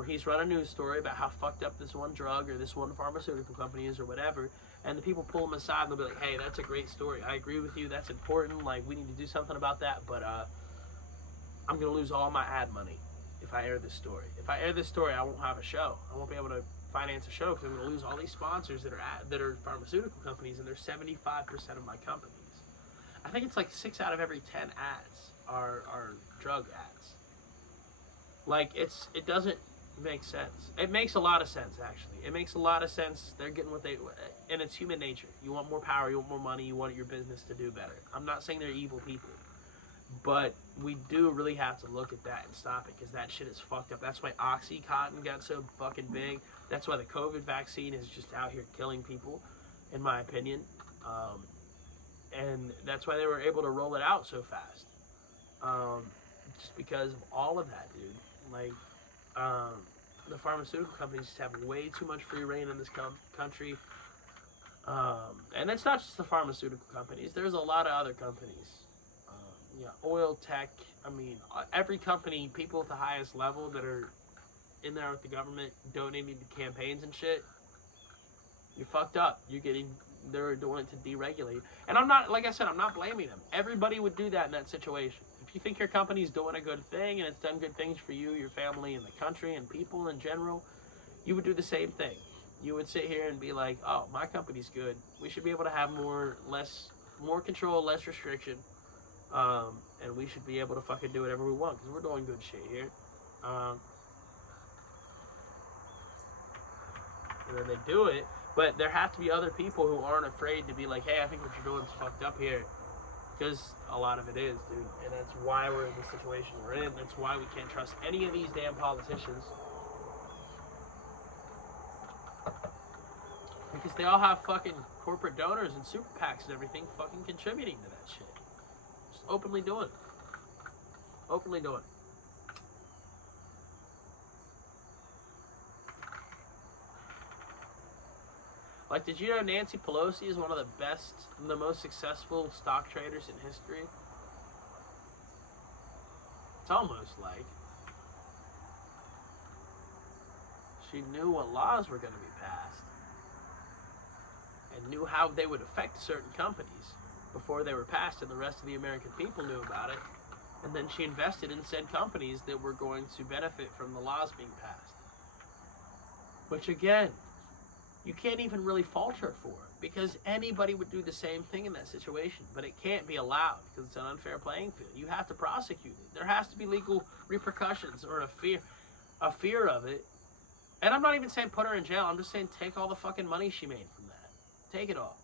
where he's run a news story about how fucked up this one drug or this one pharmaceutical company is or whatever, and the people pull him aside and they'll be like, hey, that's a great story. I agree with you. That's important. Like, we need to do something about that, but I'm going to lose all my ad money if I air this story. If I air this story, I won't have a show. I won't be able to finance a show because I'm going to lose all these sponsors that are pharmaceutical companies, and they're 75% of my companies. I think it's like 6 out of every 10 ads are drug ads. Like, it doesn't make sense. It makes a lot of sense, actually. It makes a lot of sense. They're getting what they, and it's human nature. You want more power, you want more money, you want your business to do better. I'm not saying they're evil people, but we do really have to look at that and stop it, because that shit is fucked up. That's why Oxycontin got so fucking big. That's why the COVID vaccine is just out here killing people, in my opinion. And that's why they were able to roll it out so fast. Just because of all of that, dude. Like, the pharmaceutical companies just have way too much free reign in this country. And it's not just the pharmaceutical companies. There's a lot of other companies. Oil tech. I mean, every company, people at the highest level that are in there with the government donating to campaigns and shit, you're fucked up. They're doing it to deregulate. And I'm not, like I said, I'm not blaming them. Everybody would do that in that situation. If you think your company's doing a good thing and it's done good things for you, your family, and the country, and people in general, you would do the same thing. You would sit here and be like, oh, my company's good. We should be able to have more control, less restriction. And we should be able to fucking do whatever we want, because we're doing good shit here. And then they do it, but there have to be other people who aren't afraid to be like, hey, I think what you're doing is fucked up here. Because a lot of it is, dude. And that's why we're in the situation we're in. That's why we can't trust any of these damn politicians. Because they all have fucking corporate donors and super PACs and everything fucking contributing to that shit. Just openly doing it. Openly doing it. Like, did you know Nancy Pelosi is one of the best and the most successful stock traders in history? It's almost like she knew what laws were going to be passed and knew how they would affect certain companies before they were passed, and the rest of the American people knew about it. And then she invested in said companies that were going to benefit from the laws being passed. Which, again, you can't even really fault her for, because anybody would do the same thing in that situation, but it can't be allowed because it's an unfair playing field. You have to prosecute it. There has to be legal repercussions or a fear of it. And I'm not even saying put her in jail. I'm just saying take all the fucking money she made from that. Take it all.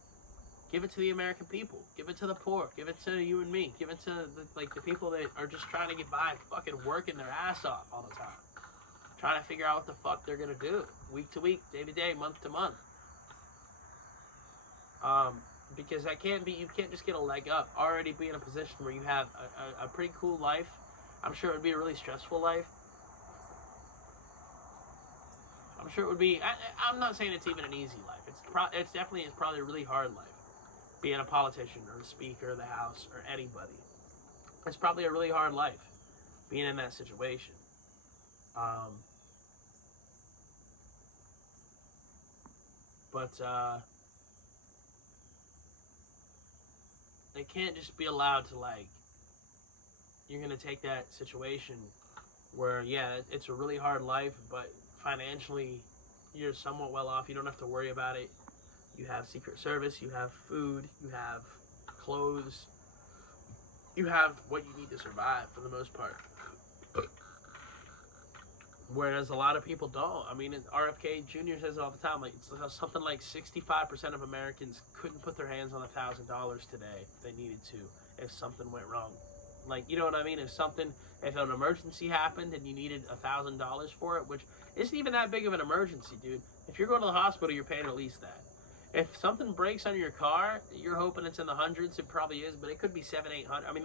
Give it to the American people. Give it to the poor. Give it to you and me. Give it to the people that are just trying to get by, fucking working their ass off all the time. Trying to figure out what the fuck they're going to do. Week to week, day to day, month to month. Because you can't just get a leg up. Already be in a position where you have a pretty cool life. I'm sure it would be a really stressful life. I'm sure it would be, I'm not saying it's even an easy life. It's probably a really hard life. Being a politician or a speaker of the House or anybody. It's probably a really hard life. Being in that situation. But they can't just be allowed to, like, you're going to take that situation where, yeah, it's a really hard life, but financially you're somewhat well off. You don't have to worry about it. You have Secret Service, you have food, you have clothes, you have what you need to survive for the most part. Whereas a lot of people don't. I mean, RFK Jr. says it all the time. Like, it's something like 65% of Americans couldn't put their hands on $1,000 today if they needed to, if something went wrong. Like, you know what I mean? If an emergency happened and you needed $1,000 for it, which isn't even that big of an emergency, dude. If you're going to the hospital, you're paying at least that. If something breaks on your car, you're hoping it's in the hundreds. It probably is, but it could be 700, 800. I mean,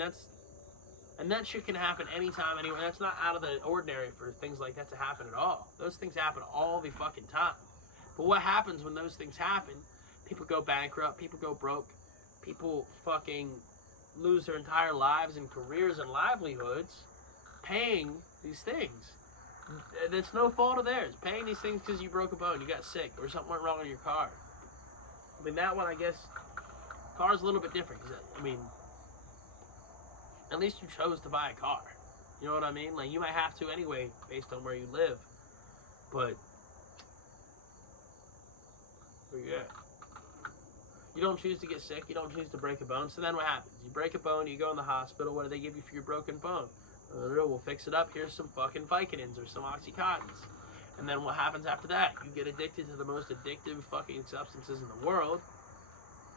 and that shit can happen anytime, anywhere. That's not out of the ordinary for things like that to happen at all. Those things happen all the fucking time. But what happens when those things happen? People go bankrupt. People go broke. People fucking lose their entire lives and careers and livelihoods paying these things. it's no fault of theirs. Paying these things because you broke a bone, you got sick, or something went wrong in your car. I mean, that one, I guess, car's a little bit different. Cause, I mean, at least you chose to buy a car. You know what I mean? Like, you might have to anyway, based on where you live. But yeah. You don't choose to get sick. You don't choose to break a bone. So then what happens? You break a bone, you go in the hospital. What do they give you for your broken bone? We'll fix it up. Here's some fucking Vicodins or some Oxycontins. And then what happens after that? You get addicted to the most addictive fucking substances in the world.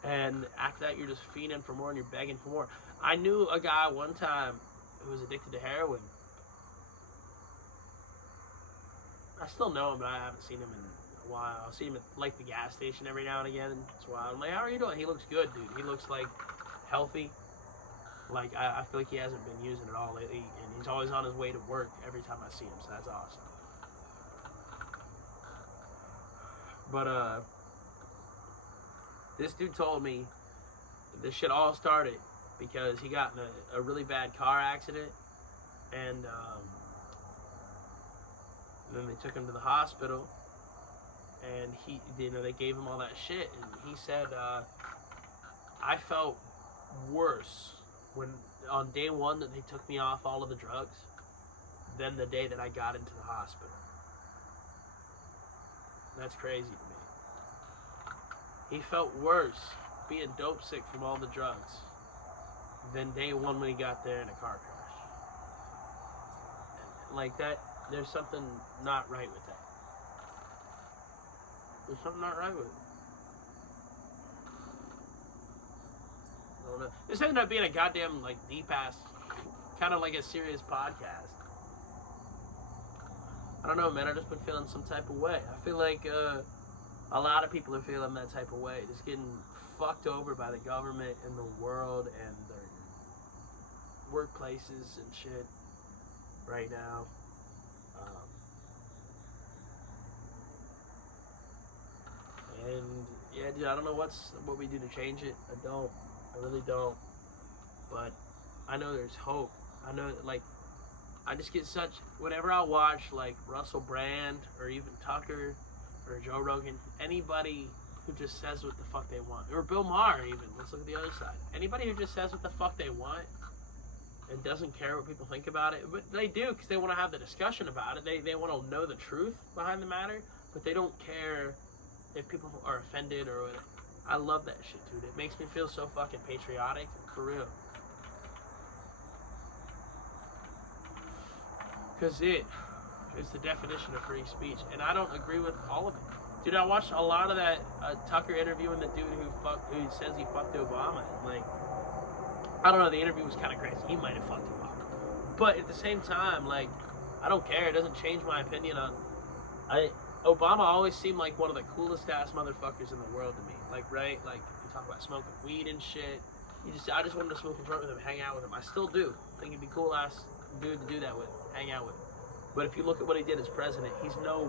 And after that, you're just fiending for more and you're begging for more. I knew a guy one time who was addicted to heroin. I still know him, but I haven't seen him in a while. I'll see him at like the gas station every now and again. It's wild. I'm like, how are you doing? He looks good, dude. He looks like healthy. Like, I feel like he hasn't been using it all lately, and he's always on his way to work every time I see him, so that's awesome. But, this dude told me this shit all started because he got in a really bad car accident, and then they took him to the hospital, and they gave him all that shit, and he said, I felt worse when on day one that they took me off all of the drugs than the day that I got into the hospital. That's crazy to me. He felt worse being dope sick from all the drugs than day one when he got there in a car crash. And like that, there's something not right with that. There's something not right with it. I don't know. This ended up being a goddamn, like, deep-ass, kind of like a serious podcast. I don't know, man. I've just been feeling some type of way. I feel like a lot of people are feeling that type of way. Just getting fucked over by the government and the world and their workplaces and shit right now. And, yeah, dude, I don't know what we do to change it. I don't. I really don't. But I know there's hope. I know that, like, I just get such, whenever I watch, like, Russell Brand or even Tucker or Joe Rogan, anybody who just says what the fuck they want, or Bill Maher even, let's look at the other side. Anybody who just says what the fuck they want and doesn't care what people think about it, but they do because they want to have the discussion about it. They want to know the truth behind the matter, but they don't care if people are offended or whatever. I love that shit, dude. It makes me feel so fucking patriotic, for real. Because it is the definition of free speech, and I don't agree with all of it. Dude, I watched a lot of that Tucker interviewing the dude who says he fucked Obama. And, like, I don't know, the interview was kind of crazy. He might have fucked Obama. But at the same time, like, I don't care. It doesn't change my opinion on... Obama always seemed like one of the coolest ass motherfuckers in the world to me. Like, right? Like, you talk about smoking weed and shit. I just wanted to smoke in front with him, hang out with him. I still do. I think he'd be cool ass dude to do that with, hang out with. But if you look at what he did as president, he's no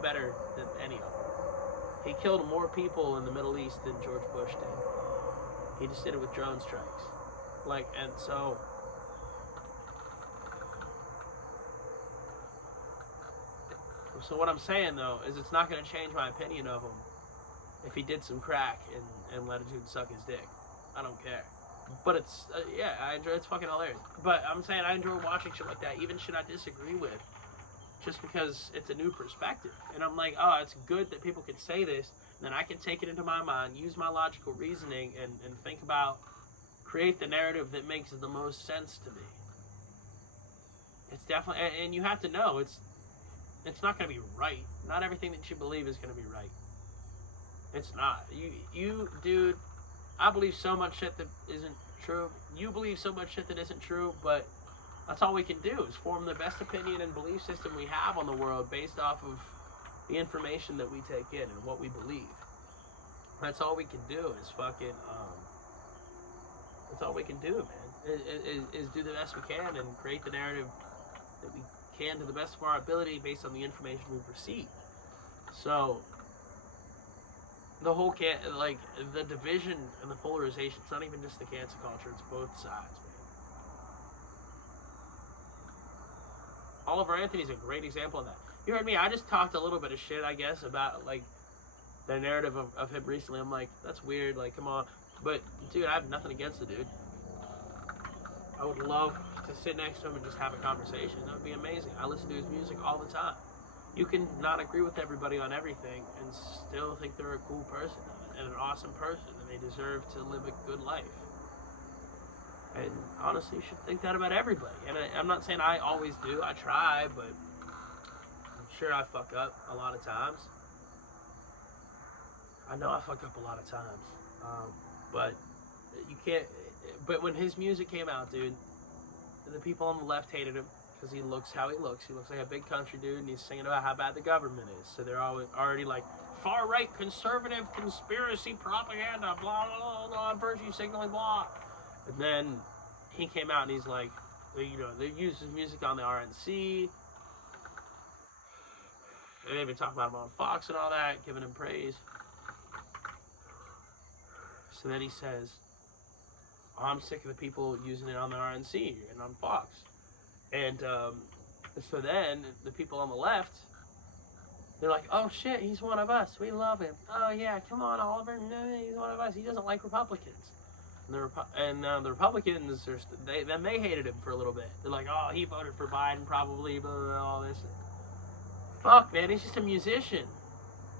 better than any of them. He killed more people in the Middle East than George Bush did. He just did it with drone strikes. Like, and so... So what I'm saying, though, is it's not going to change my opinion of him if he did some crack and let a dude suck his dick. I don't care. But it's, yeah, I enjoy it's fucking hilarious. But I'm saying I enjoy watching shit like that, even shit I disagree with, just because it's a new perspective. And I'm like, oh, it's good that people can say this, and then I can take it into my mind, use my logical reasoning, and think about, create the narrative that makes the most sense to me. It's definitely, and you have to know, it's not going to be right. Not everything that you believe is going to be right. It's not. You, dude, I believe so much shit that isn't true. You believe so much shit that isn't true, but that's all we can do is form the best opinion and belief system we have on the world based off of the information that we take in and what we believe. That's all we can do is fucking, that's all we can do, man, is do the best we can and create the narrative that we can to the best of our ability based on the information we've received. So, the whole the division and the polarization, it's not even just the cancel culture, it's both sides, man. Oliver Anthony's a great example of that. You heard me, I just talked a little bit of shit, I guess, about, like, the narrative of him recently. I'm like, that's weird, like, come on. But, dude, I have nothing against the dude. I would love to sit next to him and just have a conversation. That would be amazing. I listen to his music all the time. You can not agree with everybody on everything and still think they're a cool person and an awesome person and they deserve to live a good life. And honestly, you should think that about everybody. And I'm not saying I always do. I try, but I'm sure I fuck up a lot of times. I know I fuck up a lot of times. But you can't... But when his music came out, dude, the people on the left hated him because he looks how he looks. He looks like a big country dude, and he's singing about how bad the government is. So they're already like, far-right conservative conspiracy propaganda, blah, blah, blah, virtue signaling, blah. And then he came out and he's like, you know, they use his music on the RNC. And they've been talking about him on Fox and all that, giving him praise. So then he says, I'm sick of the people using it on the RNC and on Fox. And so then the people on the left, they're like, oh shit, he's one of us. We love him. Oh yeah, come on, Oliver. No, he's one of us. He doesn't like Republicans. And the Republicans, they hated him for a little bit. They're like, oh, he voted for Biden probably, blah, blah, blah, all this. Fuck, man, he's just a musician.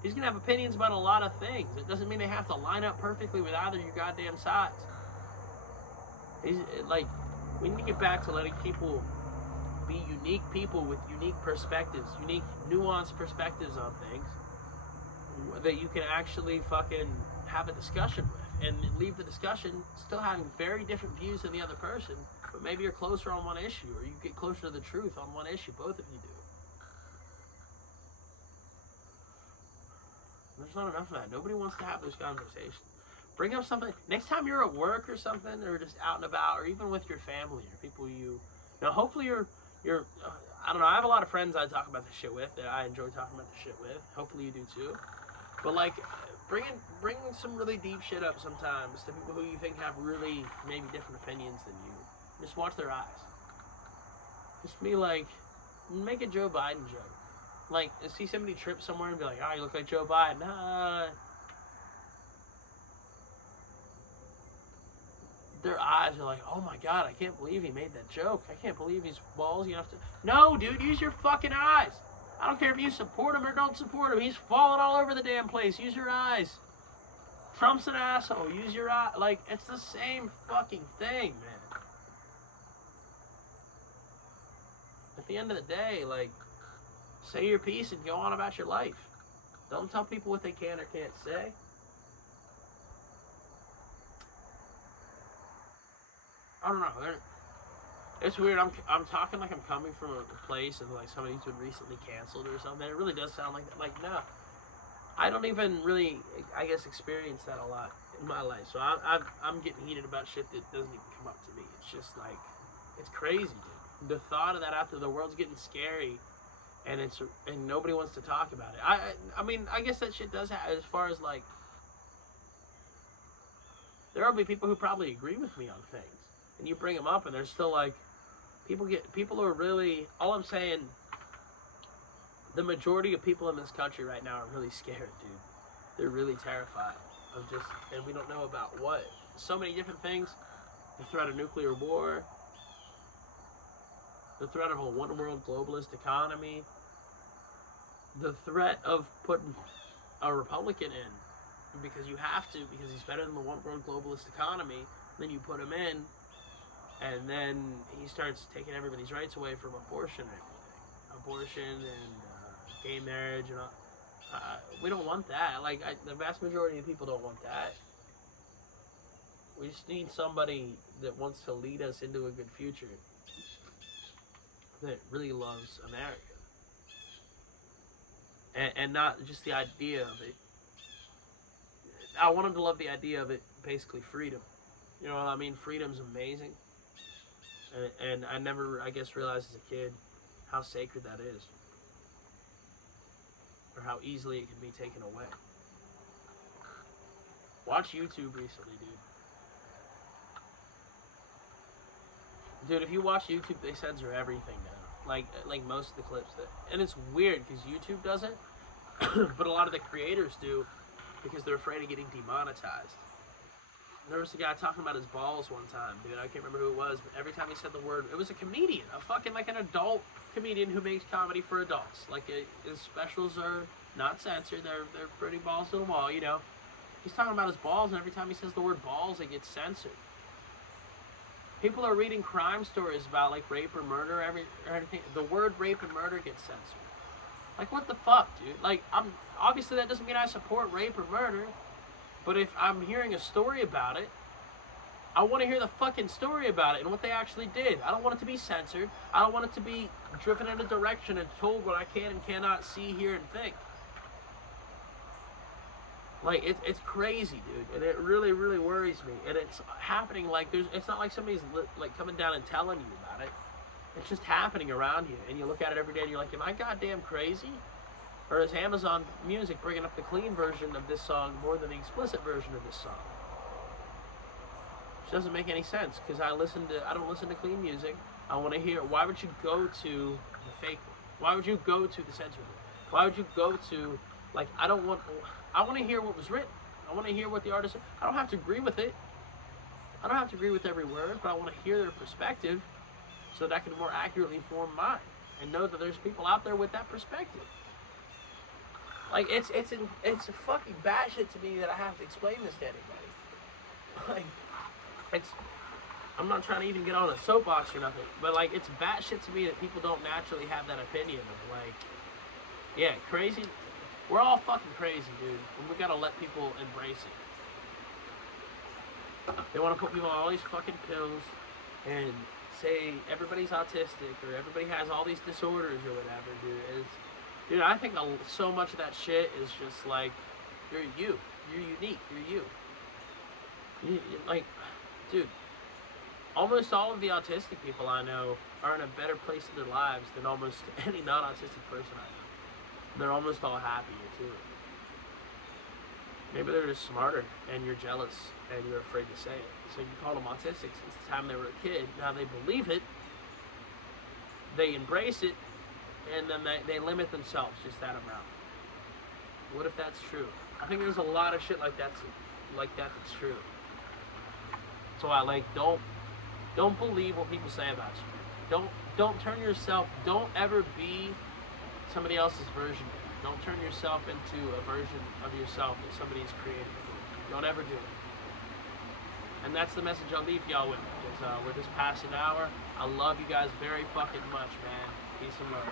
He's going to have opinions about a lot of things. It doesn't mean they have to line up perfectly with either your goddamn sides. He's, like, we need to get back to letting people be unique people with unique perspectives, unique, nuanced perspectives on things that you can actually fucking have a discussion with and leave the discussion still having very different views than the other person, but maybe you're closer on one issue or you get closer to the truth on one issue. Both of you do. There's not enough of that. Nobody wants to have those conversations. Bring up something next time you're at work or something, or just out and about, or even with your family or people you know. Hopefully you're I don't know. I have a lot of friends I talk about this shit with that I enjoy talking about this shit with. Hopefully you do too. But like, bring some really deep shit up sometimes to people who you think have really maybe different opinions than you. Just watch their eyes. Just be like, make a Joe Biden joke. Like, see somebody trip somewhere and be like, oh, you look like Joe Biden. Their eyes are like, oh my god, I can't believe he made that joke. I can't believe he's ballsy enough to... No, dude, use your fucking eyes. I don't care if you support him or don't support him. He's falling all over the damn place. Use your eyes. Trump's an asshole. Use your eye. Like, it's the same fucking thing, man. At the end of the day, like, say your piece and go on about your life. Don't tell people what they can or can't say. I don't know. It's weird. I'm talking like I'm coming from a place of like somebody who's been recently canceled or something. It really does sound like that. Like, no, I don't even really, I guess, experience that a lot in my life. So I'm getting heated about shit that doesn't even come up to me. It's just like, it's crazy, dude. The thought of that after the world's getting scary, and nobody wants to talk about it. I mean, I guess that shit does happen as far as like, there will be people who probably agree with me on things. And you bring them up, and they're still like, people are really, all I'm saying, the majority of people in this country right now are really scared, dude. They're really terrified of just, and we don't know about what. So many different things. The threat of nuclear war, the threat of a one-world globalist economy, the threat of putting a Republican in, because you have to, because he's better than the one-world globalist economy. Then you put him in, and then he starts taking everybody's rights away from abortion and everything. Abortion and gay marriage and all. We don't want that. Like, the vast majority of people don't want that. We just need somebody that wants to lead us into a good future, that really loves America. And not just the idea of it. I want him to love the idea of it, basically freedom. You know what I mean? Freedom's amazing. And I never, I guess, realized as a kid how sacred that is. Or how easily it can be taken away. Watch YouTube recently, dude. Dude, if you watch YouTube, they censor everything now. like most of the clips. And it's weird because YouTube doesn't, but a lot of the creators do because they're afraid of getting demonetized. There was a guy talking about his balls one time, dude. I can't remember who it was, but every time he said the word, it was a comedian, a fucking like an adult comedian who makes comedy for adults. Like his specials are not censored; they're pretty balls to the wall, you know. He's talking about his balls, and every time he says the word balls, it gets censored. People are reading crime stories about like rape or murder, or anything. The word rape and murder gets censored. Like what the fuck, dude? Like obviously that doesn't mean I support rape or murder. But if I'm hearing a story about it, I want to hear the fucking story about it and what they actually did. I don't want it to be censored. I don't want it to be driven in a direction and told what I can and cannot see, hear, and think. Like, it's crazy, dude. And it really, really worries me. And it's happening like it's not like somebody's like coming down and telling you about it. It's just happening around you. And you look at it every day and you're like, am I goddamn crazy? Or is Amazon Music bringing up the clean version of this song more than the explicit version of this song? Which doesn't make any sense because I don't listen to clean music. I want to hear. Why would you go to the fake one? Why would you go to the censored one? Why would you go to like I want to hear what was written. I want to hear what the artist said. I don't have to agree with it. I don't have to agree with every word, but I want to hear their perspective so that I can more accurately form mine and know that there's people out there with that perspective. Like, it's fucking batshit to me that I have to explain this to anybody. Like, I'm not trying to even get on a soapbox or nothing, but, like, it's batshit to me that people don't naturally have that opinion of, like, yeah, crazy. We're all fucking crazy, dude, and we gotta let people embrace it. They want to put people on all these fucking pills and say everybody's autistic or everybody has all these disorders or whatever, dude. Dude, I think so much of that shit is just like, you're you. You're unique. You're you. Like, dude, almost all of the autistic people I know are in a better place in their lives than almost any non-autistic person I know. They're almost all happier, too. Maybe they're just smarter, and you're jealous, and you're afraid to say it. So you call them autistic since the time they were a kid. Now they believe it. They embrace it. And then they limit themselves just that amount. What if that's true? I think there's a lot of shit like that's true. So I like don't believe what people say about you. Don't turn yourself. Don't ever be somebody else's version. Don't turn yourself into a version of yourself that somebody's created for you. Don't ever do it. And that's the message I'll leave y'all with. Because we're just past an hour. I love you guys very fucking much, man. Peace and love.